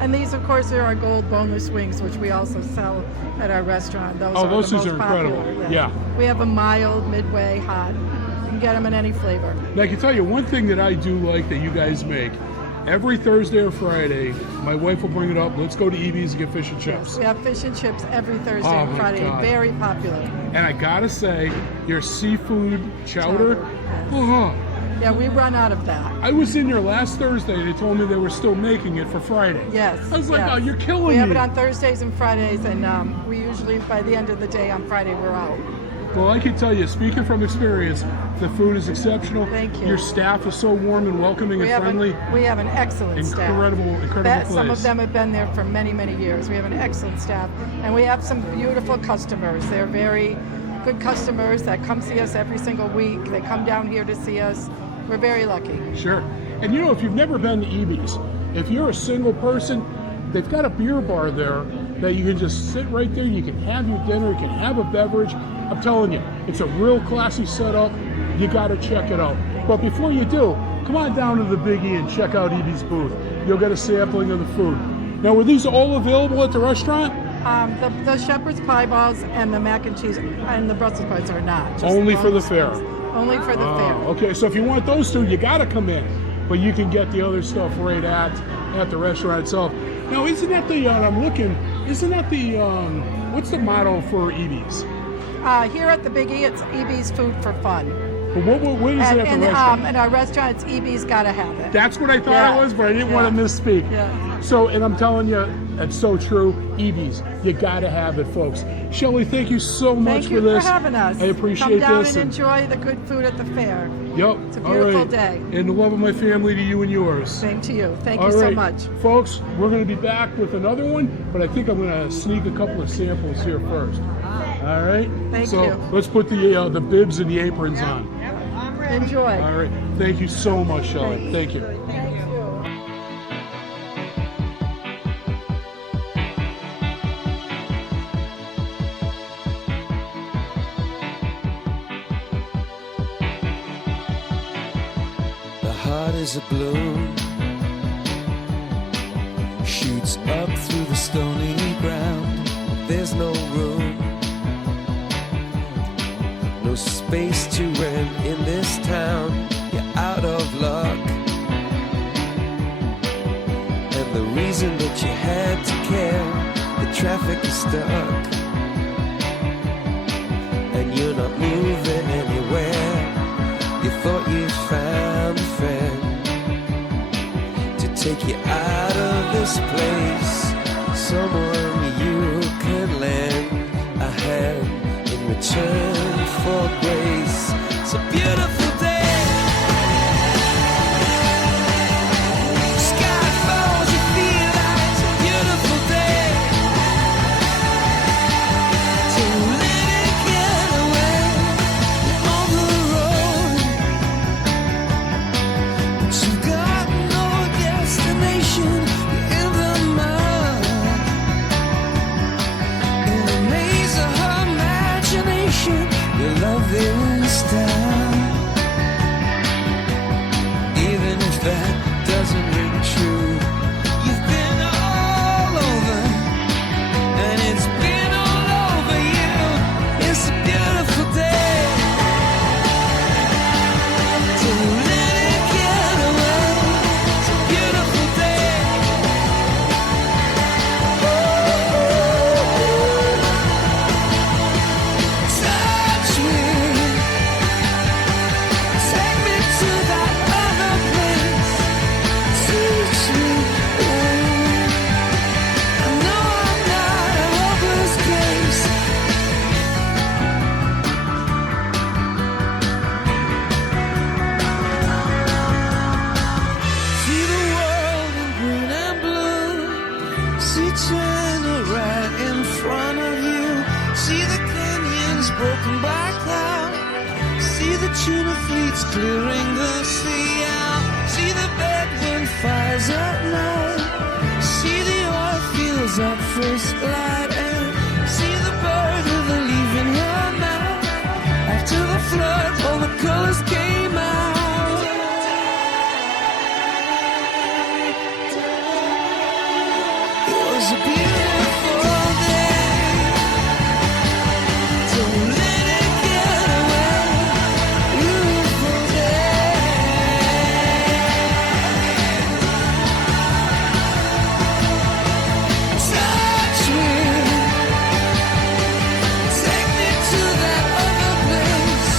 And these, of course, are our gold boneless wings, which we also sell at our restaurant. Those are those the most are incredible. popular. Yeah. We have a mild, midway, hot. You can get them in any flavor. Now, I can tell you one thing that I do like that you guys make. Every Thursday or Friday, my wife will bring it up. Let's go to EB's and get fish and chips. Yes, we have fish and chips every Thursday Oh, and my Friday. God. Very popular. And I gotta say, your seafood chowder. Oh, Yeah, we run out of that. I was in there last Thursday. They told me they were still making it for Friday. Yes. I was like, yes. oh, you're killing We me. have it on Thursdays and Fridays, and we usually, by the end of the day on Friday, we're out. Well, I can tell you, speaking from experience, the food is exceptional. Thank you. Your staff is so warm and welcoming and friendly. We have an excellent staff. Incredible place. Some of them have been there for many, many years. We have an excellent staff, and we have some beautiful customers. They're very good customers that come see us every single week. They come down here to see us. We're very lucky. Sure. And you know, if you've never been to EB's, if you're a single person, they've got a beer bar there that you can just sit right there. You can have your dinner, you can have a beverage. I'm telling you, it's a real classy setup. You got to check it out. But before you do, come on down to the Big E and check out EB's booth. You'll get a sampling of the food. Now, were these all available at the restaurant? The shepherd's pie balls and the mac and cheese and the Brussels sprouts are not. Just Only for the boneless fair. ones. Only for the fair. Okay, so if you want those two, you got to come in. But you can get the other stuff right at the restaurant itself. Now, isn't that the, what's the motto for EB's? Here at the Big E, it's EB's Food for Fun. But what is it at the restaurant? At our restaurant, it's EB's Gotta Have It. That's what I thought it was, but I didn't want to misspeak. Yeah. So, and I'm telling you, it's so true. EB's, you got to have it, folks. Shelley, thank you so much for this. Thank you for having us. I appreciate Come down this. and enjoy the good food at the fair. Yep. It's a beautiful All right. day. And the love of my family to you and yours. Same to you. Thank All you so right. much. Folks, we're going to be back with another one, but I think I'm going to sneak a couple of samples here first. All right? Thank so you. let's put the bibs and the aprons on. Enjoy. All right. Thank you so much, Shelley. Thank you. Thank you. The heart is a balloon, shoots up through the stony ground. There's there's no room, no space to rent in this town. You're out of luck, and the reason that you had to care, the traffic is stuck, and you're not moving anywhere. You thought you found a friend to take you out of this place, someone you can lend a hand in return for grace. It's a beautiful day. Sky falls, you feel like it's a beautiful day. So let it get away on the road, but you've got no destination. You're in the mud, in the maze of her imagination. Your love is down, even if that doesn't ring true. You've been all over, and it's been all over you. It's a beautiful day. So let it get away. It's a beautiful day. Touch me, take me to that other place. Teach me. I know I'm not a hopeless case. See the world in green and blue. See China right in front of you. See the canyons broken by cloud. See the tuna fleets clearing the sea out. See the bedroom fires at night. See the oil fields at first light. And see the bird with a leaf in her mouth. After the flood, all the colors came out. It was a beautiful day. So let it get away. Beautiful day. Touch me, take me to that other place.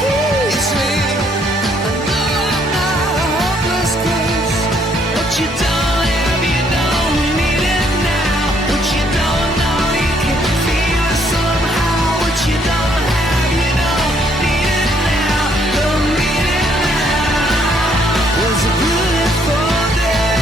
Release me. I know I'm not a hopeless case. What you don't have, you don't need it now. What you don't know, you can feel it somehow. What you don't have, you don't need it now. Don't need it now. Was a beautiful day.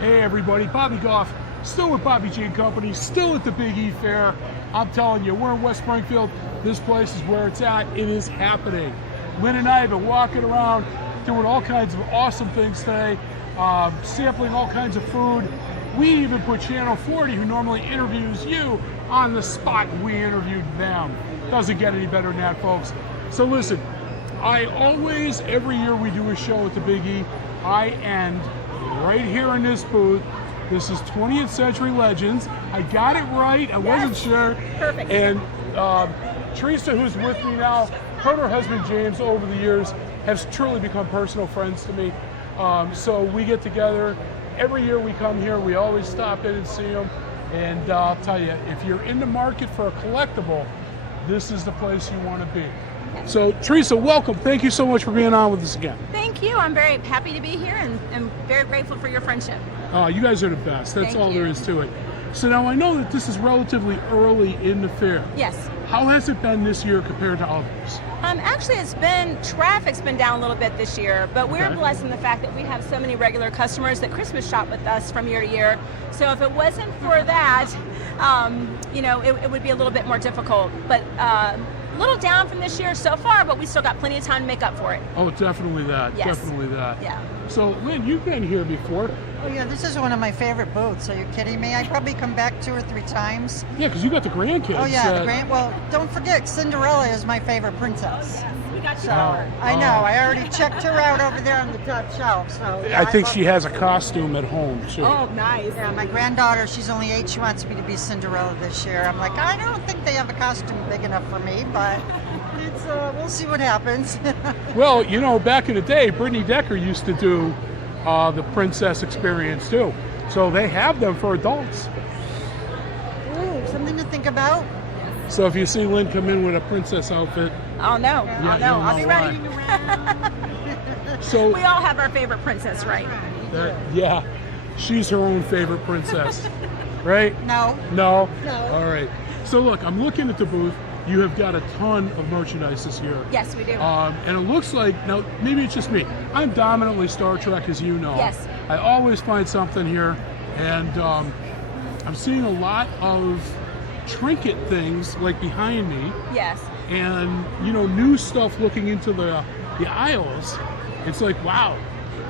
Hey everybody, Bobby Goff, still with Bobby G & Company, still at the Big E Fair. I'm telling you, we're in West Springfield. This place is where it's at. It is happening. Lynn and I have been walking around doing all kinds of awesome things today, sampling all kinds of food. We even put Channel 40, who normally interviews you, on the spot. We interviewed them. Doesn't get any better than that, folks. So listen, I always, every year we do a show at the Big E, I end right here in this booth. This is 20th Century Legends. I got it right. I wasn't sure. Perfect. And Teresa, who's with me now, her and her husband James over the years have truly become personal friends to me. So we get together. Every year we come here. We always stop in and see them. And I'll tell you, if you're in the market for a collectible, this is the place you want to be. So, Teresa, welcome. Thank you so much for being on with us again. Thank you. I'm very happy to be here and very grateful for your friendship. You guys are the best. That's Thank all you. there is to it. So now I know that this is relatively early in the fair. Yes. How has it been this year compared to others? Actually, traffic's been down a little bit this year, but we're blessed in the fact that we have so many regular customers that Christmas shop with us from year to year. So if it wasn't for that, it would be a little bit more difficult. But a little down from this year so far, but we still got plenty of time to make up for it. Oh, definitely that. Yes. Definitely that. Yeah. So, Lynn, you've been here before. Oh yeah, this is one of my favorite booths. Are you kidding me? I probably come back 2 or 3 times. Yeah, because you got the grandkids. Oh yeah, well, don't forget, Cinderella is my favorite princess. We got So I know. I already checked her out over there on the top shelf. So I think she has a costume at home too. Oh, nice. Yeah, my granddaughter, she's only 8. She wants me to be Cinderella this year. I'm like, I don't think they have a costume big enough for me, but it's we'll see what happens. Well, back in the day, Brittany Decker used to do the princess experience too. So they have them for adults. Ooh, something to think about. So if you see Lynn come in with a princess outfit, Oh no, Yeah, oh no, you'll I'll be know ready. So We all have our favorite princess, right? yeah, she's her own favorite princess, right? No. No? No. All right. So look, I'm looking at the booth. You have got a ton of merchandise this year. Yes, we do. And it looks like, now maybe it's just me, I'm dominantly Star Trek, as you know. Yes. I always find something here, and I'm seeing a lot of trinket things like behind me, Yes. and new stuff looking into the aisles. It's like, wow.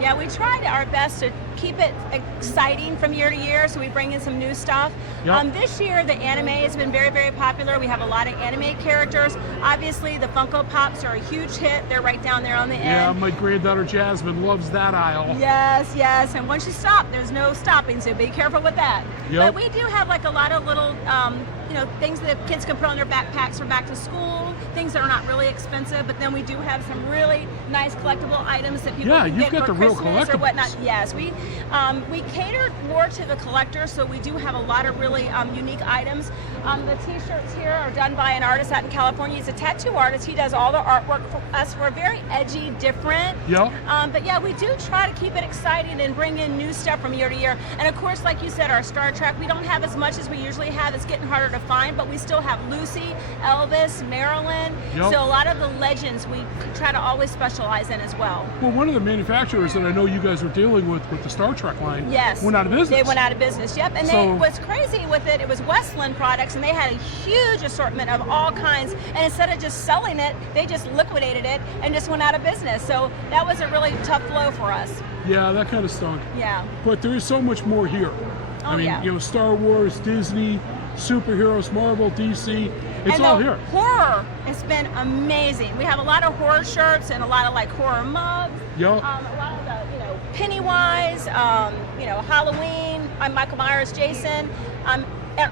Yeah, we tried our best to keep it exciting from year to year, so we bring in some new stuff. Yep. This year, the anime has been very, very popular. We have a lot of anime characters. Obviously, the Funko Pops are a huge hit. They're right down there on the Yeah, end. my granddaughter Jasmine loves that aisle. Yes, yes, and once you stop, there's no stopping, so be careful with that. Yep. But we do have like a lot of little, things that kids can put on their backpacks for back to school, things that are not really expensive, but then we do have some really nice collectible items that people Yeah, can you've get got for the real Christmas or collectibles. whatnot. Yes, we cater more to the collector, so we do have a lot of really unique items. The t-shirts here are done by an artist out in California. He's a tattoo artist. He does all the artwork for us. We're very edgy, different. Yep. But yeah, we do try to keep it exciting and bring in new stuff from year to year. And of course, like you said, our Star Trek, we don't have as much as we usually have. It's getting harder to find, but we still have Lucy, Elvis, Marilyn. Yep. So a lot of the legends we try to always specialize in as well. Well, one of the manufacturers that I know you guys were dealing with the Star Trek line, Yes. went out of business. They went out of business, yep. And So- what's crazy with it was Westland products, and they had a huge assortment of all kinds. And instead of just selling it, they just liquidated it and just went out of business. So that was a really tough blow for us. Yeah, that kind of stunk. Yeah. But there is so much more here. Oh, I mean, yeah. Star Wars, Disney, superheroes, Marvel, DC, it's and all the here. horror has been amazing. We have a lot of horror shirts and a lot of horror mugs. Yep. A lot of the, Pennywise, Halloween, Michael Myers, Jason, and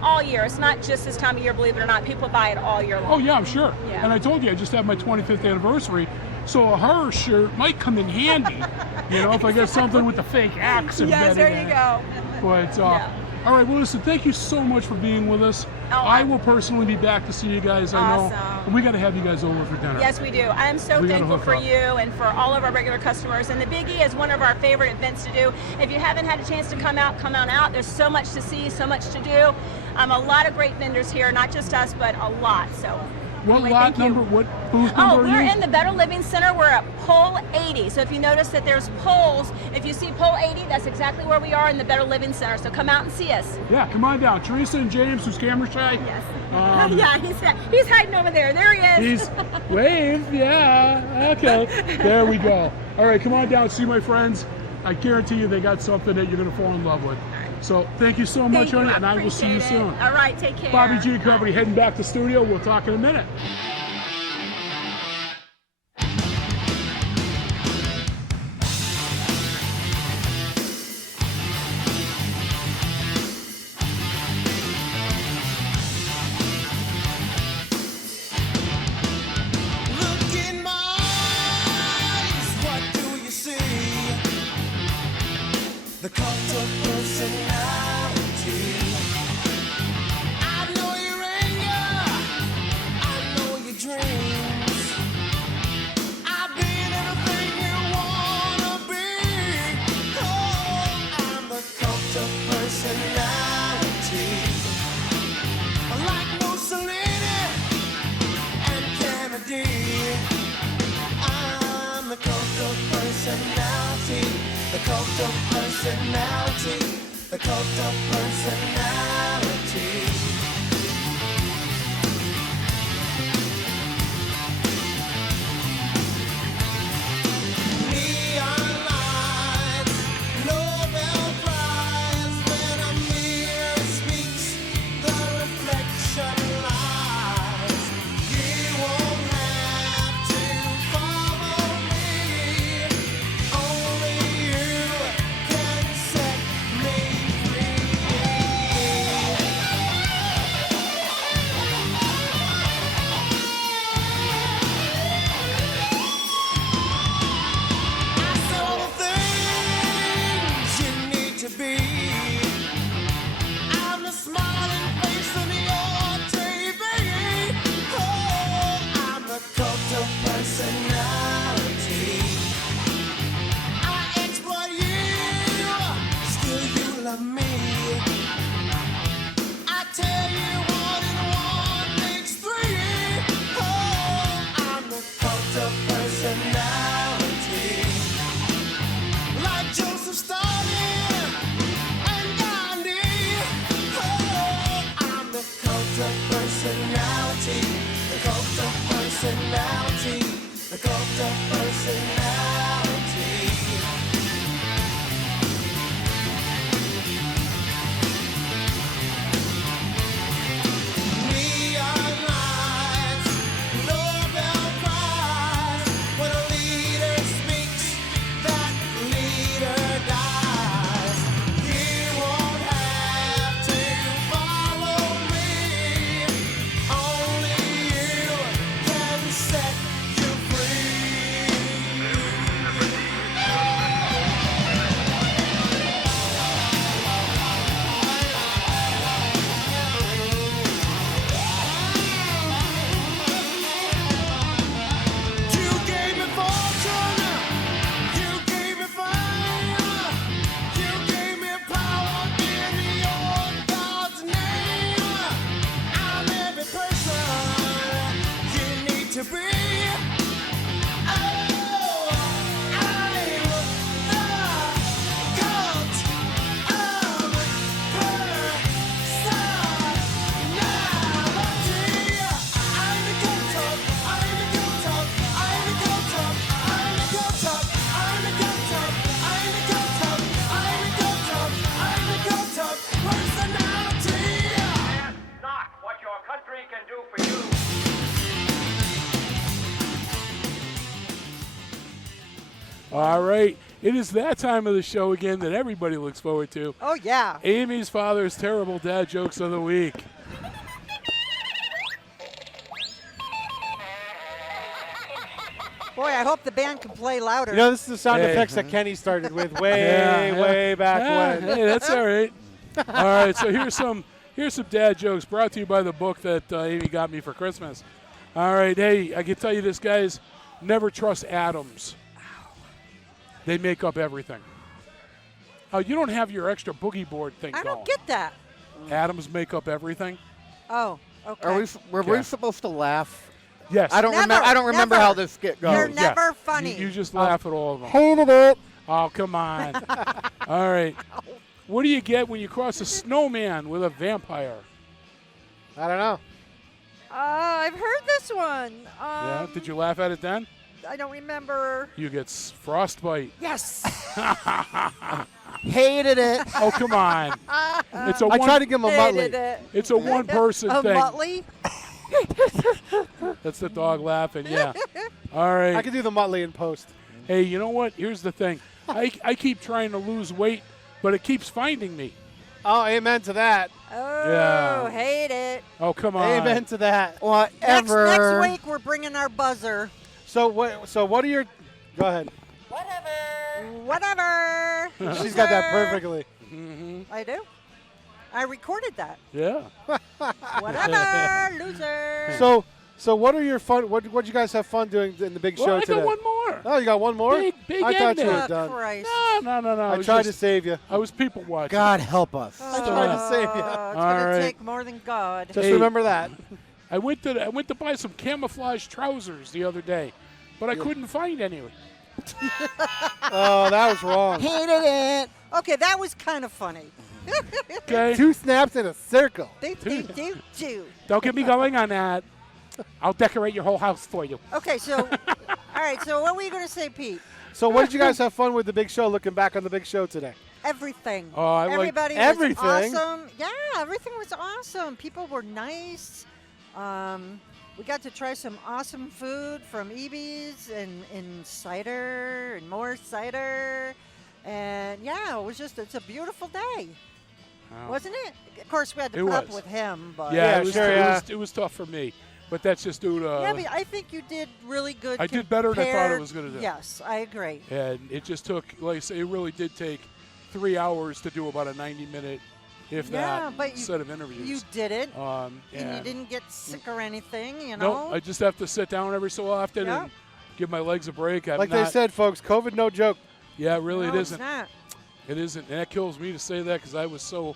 all year. It's not just this time of year, believe it or not. People buy it all year long. Oh, yeah, I'm sure. Yeah. And I told you, I just had my 25th anniversary, so a horror shirt might come in handy, if I get something with the fake axe Yes, embedded there in you it. go. But, Yeah. all right, well, listen, thank you so much for being with us. I will personally be back to see you guys, I know. Awesome. And we got to have you guys over for dinner. Yes, we do. I am so We gotta thankful hook for up. you and for all of our regular customers. And the Biggie is one of our favorite events to do. If you haven't had a chance to come on out. There's so much to see, so much to do. A lot of great vendors here, not just us, but a lot. So. What anyway, lot thank you. number, what booth Oh, number are we're you? in the Better Living Center. We're at pole 80. So if you notice that there's poles, if you see pole 80, that's exactly where we are in the Better Living Center. So come out and see us. Yeah, come on down. Teresa and James, who's camera shy. Yes. Yeah, he's hiding over there. There he is. He's wave, yeah. Okay, there we go. All right, come on down, see my friends. I guarantee you they got something that you're going to fall in love with. So thank you so much, Thank you. honey, I and I will see you appreciate it. soon. All right, take care. Bobby G Company heading back to studio. We'll talk in a minute. Look in my eyes, what do you see? The cult of personality. I know your anger, I know your dreams. I've been everything you wanna be. Oh, I'm the cult of personality. Like Mussolini, D. I'm the cult of personality. The cult of personality. The cult of personality. Neon lights, Nobel Prize. When a mirror speaks, the reflection lies. You won't have to follow me. Only you can set me free. I said all the things you need to be. I'm the smiling face on your TV. Oh, I'm the cult of personality. I exploit you, still you love me. I tell you 1 and 1 makes 3. Oh, I'm the cult of personality. Like Joseph Stalin and Gandhi. Oh, I'm the cult of personality. The cult of personality. The cult of personality. Neon lights, Nobel Prize. When a leader speaks, that leader dies. You won't have to follow me. Only you can set you free. You gave me fortune, you gave me fame, you gave me power in your God's name. I'm every person you need to be. Oh, I'm the cult of personality. I'm the cult of, I'm the cult of, I'm the cult of, I'm the cult of, I'm the cult of, I'm the cult of, I'm the cult of, I'm the cult of personality. Ask not what your country can do for you. All right. It is that time of the show again that everybody looks forward to. Oh, yeah. Amy's father's terrible dad jokes of the week. Boy, I hope the band can play louder. You know, this is the sound Hey. effects that Kenny started with way, Yeah, way back when. Hey, that's all right. All right, so here's some dad jokes brought to you by the book that Amy got me for Christmas. All right, hey, I can tell you this, guys. Never trust atoms. They make up everything. Oh, you don't have your extra boogie board thing I going. don't get that. Atoms make up everything. Oh, okay. Were we supposed to laugh? Yes. I don't remember. I don't remember how this skit goes. You're never funny. You just laugh at all of them. Hated it. Oh, come on. All right. What do you get when you cross a snowman with a vampire? I don't know. I've heard this one. Yeah. Did you laugh at it then? I don't remember. You get frostbite. Yes. Hated it. Oh, come on. It's a I one, tried to give him a Hated Muttley. it. It's a one-person A thing. Muttley? That's the dog laughing, yeah. All right. I can do the Muttley in post. Hey, you know what? Here's the thing. I keep trying to lose weight, but it keeps finding me. Oh, amen to that. Oh, Yeah. hate it. Oh, come on. Amen to that. Whatever. Next week, we're bringing our buzzer. So what are your... Go ahead. Whatever. She's got that perfectly. I do. I recorded that. Yeah. Whatever, loser. So what are your fun? What you guys have fun doing in the big Well, show I today? got one more. Oh, you got one more? Big I thought you ending. were done. Christ. No. I was tried to just- save you. I was people watching. God help us. I tried to save you. It's All going right. to take more than God. Just Hey. remember that. I went to buy some camouflage trousers the other day, but I couldn't find any. Oh, that was wrong. Hated it. Okay, that was kind of funny. Okay. 2 snaps in a circle. Do. Don't get me going on that. I'll decorate your whole house for you. Okay, so, all right, so what were you going to say, Pete? So what did you guys have fun with the big show, looking back on the big show today? Everything. Oh, I like Everybody everything. was awesome. Yeah, everything was awesome. People were nice. We got to try some awesome food from Eby's and cider and more cider. And, yeah, it's a beautiful day. Wow. Wasn't it? Of course, we had to put up with him. But Yeah, it was tough for me. But that's just due to... yeah, but I think you did really good. I did better than I thought it was going to do. Yes, I agree. And it just took, like I say, it really did take 3 hours to do about a 90-minute, if that, set of interviews. You did it. And you didn't get sick or anything, you No, know? I just have to sit down every so often and give my legs a break. They said, folks, COVID, no joke. Yeah, really, No, it it's isn't. not. It isn't. And that kills me to say that because I was so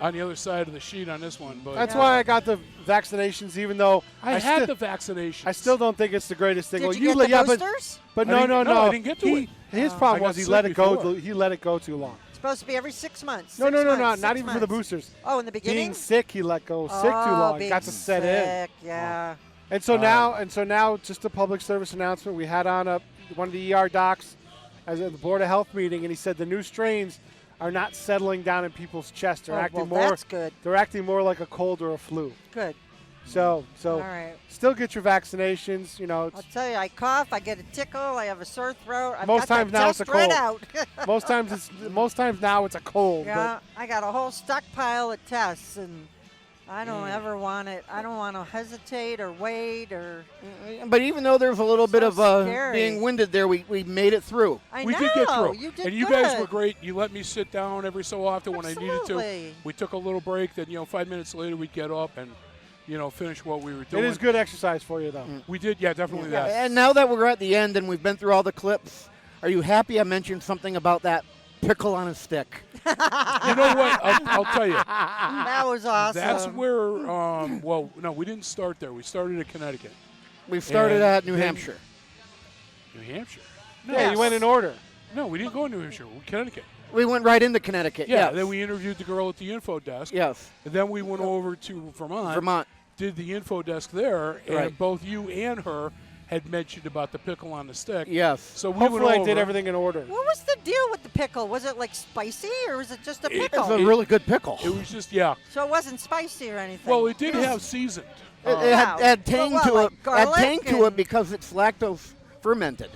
on the other side of the sheet on this one. But That's why I got the vaccinations, even though I had the vaccinations. I still don't think it's the greatest thing. Did you get the boosters? But I no. I didn't get to it. His I problem got was he sick let it go. before. He let it go too long. It's supposed to be every 6 months. No, 6 months, not 6 even for the months. boosters. Oh, in the beginning? Being sick, he let go sick too long. being Got to set in. sick, yeah. And so now, just a public service announcement. We had on one of the ER docs at the Board of Health meeting, and he said the new strains are not settling down in people's chest. They're acting more. That's good. They're acting more like a cold or a flu. Good. So All right. still get your vaccinations. You know, I'll tell you, I cough, I get a tickle, I have a sore throat. I've most got times that now test it's a right cold. out. most times now it's a cold. Yeah, I got a whole stockpile of tests, and I don't Mm. ever want it. I don't want to hesitate or wait or. But even though there's a little bit of scary. being winded there, we made it through. We did get through. You did and you good. guys were great. You let me sit down every so often when I needed to. Absolutely. We took a little break. Then 5 minutes later we'd get up and finish what we were doing. It is good exercise for you, though. We did, definitely that. And now that we're at the end and we've been through all the clips, are you happy I mentioned something about that pickle on a stick? You know what? I'll tell you. That was awesome. That's where, no, we didn't start there. We started at Connecticut. We started And at New then- Hampshire. New Hampshire? Yeah, you went in order. No, we didn't go to New Hampshire. Connecticut. We went right into Connecticut. Yeah, yes. then we interviewed the girl at the info desk. Yes. And then we went over to Vermont. Vermont. Did the info desk there, and Right. both you and her had mentioned about the pickle on the stick. Yes. So we Hopefully went I over. did everything in order. What was the deal with the pickle? Was it like spicy or was it just a pickle? It's a really good pickle. It was just, yeah. So it wasn't spicy or anything. Well, it did have seasoned. It had tang Well, to like it. Had garlic tang to it and- because it's lactose fermented.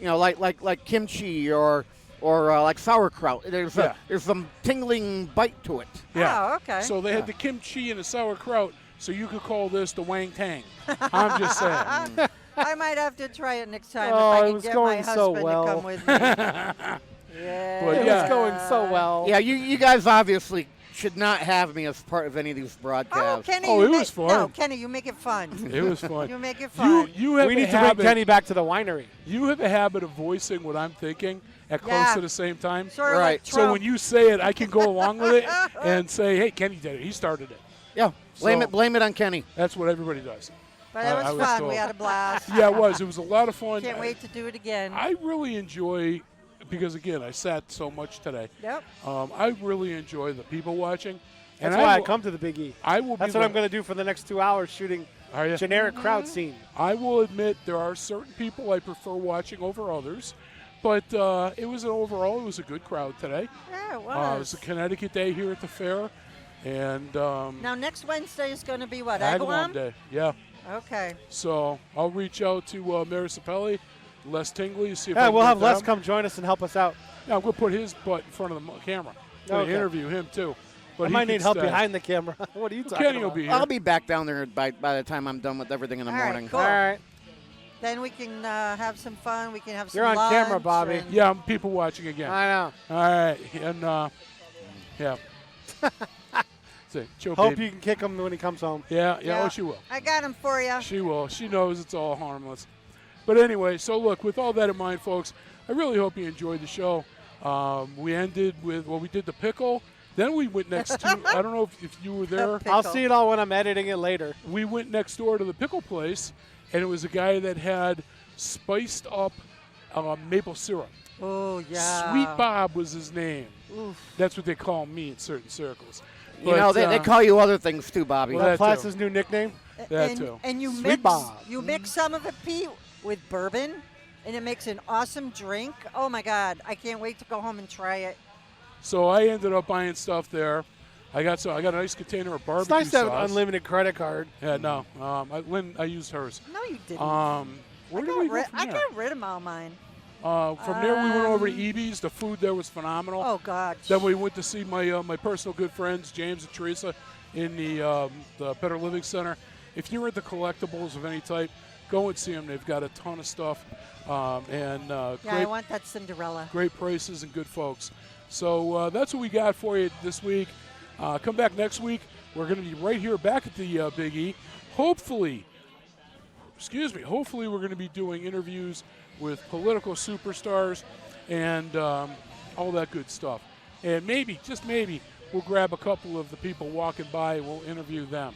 Like kimchi or like sauerkraut. There's some tingling bite to it. Yeah. Oh, okay. So they had the kimchi and the sauerkraut, so you could call this the Wang Tang. I'm just saying. I might have to try it next time Oh, if I it can was get going my so husband well. to come with me. Yeah. It was going so well. Yeah, you guys obviously should not have me as part of any of these Oh, broadcasts. Kenny, Oh, you it make- was fun. No, Kenny, you make it fun. It was fun. You make it fun. You have We a need to habit, bring Kenny back to the winery. You have a habit of voicing what I'm thinking at close Yeah. to the same time. Sort of like Right. So Trump. when you say it, I can go along with it and say, "Hey, Kenny did it. He started it." Yeah, blame So- it on Kenny. That's what everybody does. But it I was was fun. told. We had a blast. Yeah, it was. It was a lot of fun. Can't wait to do it again. I really enjoy, because again, I sat so much today. Yep. I really enjoy the people watching. That's And why I will- come to the Big E. I will. That's be what I'm going to do for the next 2 hours, shooting Are you? generic crowd scene. I will admit there are certain people I prefer watching over others, but it was it was a good crowd today. Yeah, it It was. was a Connecticut day here at the fair, and Now, next Wednesday is going to be what? Agawam Agawam? Day. Yeah. Okay. So I'll reach out to Marisapelli, Les Tingley, see if I Yeah, can we'll get have Les them. come join us and help us out. Yeah, I'm going to put his butt in front of the camera. I'm going to Okay. interview him too. But I he might can need help stay. behind the camera. What are you talking Kenny about? will be here. I'll be back down there by the time I'm done with everything in the All right, morning. cool. All right. Then we can have some fun. We can have some You're on lunch camera, Bobby. and- Yeah, I'm people watching again. I know. All right, and yeah. So, chill, Hope baby. you can kick him when he comes home. Yeah, Yeah. oh, she will. I got him for you. She will. She knows it's all harmless. But anyway, so look, with all that in mind, folks, I really hope you enjoyed the show. We ended with, we did the pickle, Then we went next to, I don't know if you were there. I'll see it all when I'm editing it later. We went next door to the pickle place, and it was a guy that had spiced up maple syrup. Oh, yeah. Sweet Bob was his name. Oof. That's what they call me in certain circles. You know, they call you other things too, Bobby. Well, That's his new nickname? That too. And you Sweet mix, Bob. you mix some of it, Pete, with bourbon, and it makes an awesome drink. Oh, my God. I can't wait to go home and try it. So I ended up buying stuff there. I got a nice container of barbecue It's nice to have an sauce. unlimited credit card. Yeah, no. I used hers. No, you didn't. Where did we go from I there? got rid of all mine. From there, we went over to EB's. The food there was phenomenal. Oh, God. Then we went to see my personal good friends, James and Teresa, in the Better Living Center. If you're into collectibles of any type, go and see them. They've got a ton of stuff. Yeah, I want that Cinderella. Great prices and good folks. So that's what we got for you this week. Come back next week. We're going to be right here back at the Big E. Hopefully we're going to be doing interviews with political superstars and all that good stuff. And maybe, just maybe, we'll grab a couple of the people walking by and we'll interview them.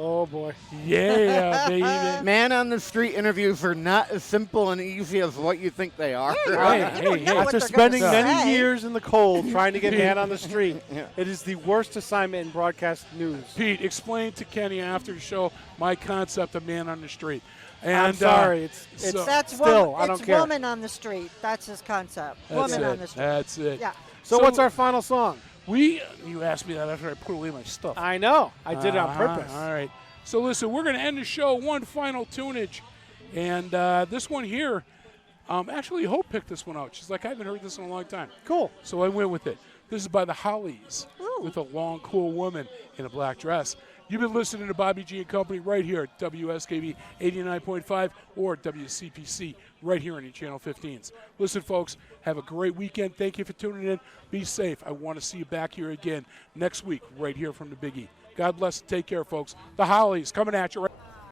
Oh, boy. Yeah, baby. Man on the street interviews are not as simple and easy as what you think they are. Hey. After spending many years in the cold trying to get man on the street, it is the worst assignment in broadcast news. Pete, explain to Kenny after the show my concept of man on the street. And, I'm sorry. I don't care. Woman on the street. That's his concept. Woman on the street. That's it. Yeah. So what's our final song? You asked me that after I put away my stuff. I know. I did it on purpose. All right. So listen, we're going to end the show one final tunage. And this one here, actually Hope picked this one out. She's like, I haven't heard this in a long time. Cool. So I went with it. This is by the Hollies with a long, cool woman in a black dress. You've been listening to Bobby G and Company right here at WSKV 89.5 or WCPC right here on your Channel 15s. Listen, folks, have a great weekend. Thank you for tuning in. Be safe. I want to see you back here again next week right here from the Big E. God bless and take care, folks. The Hollies coming at you right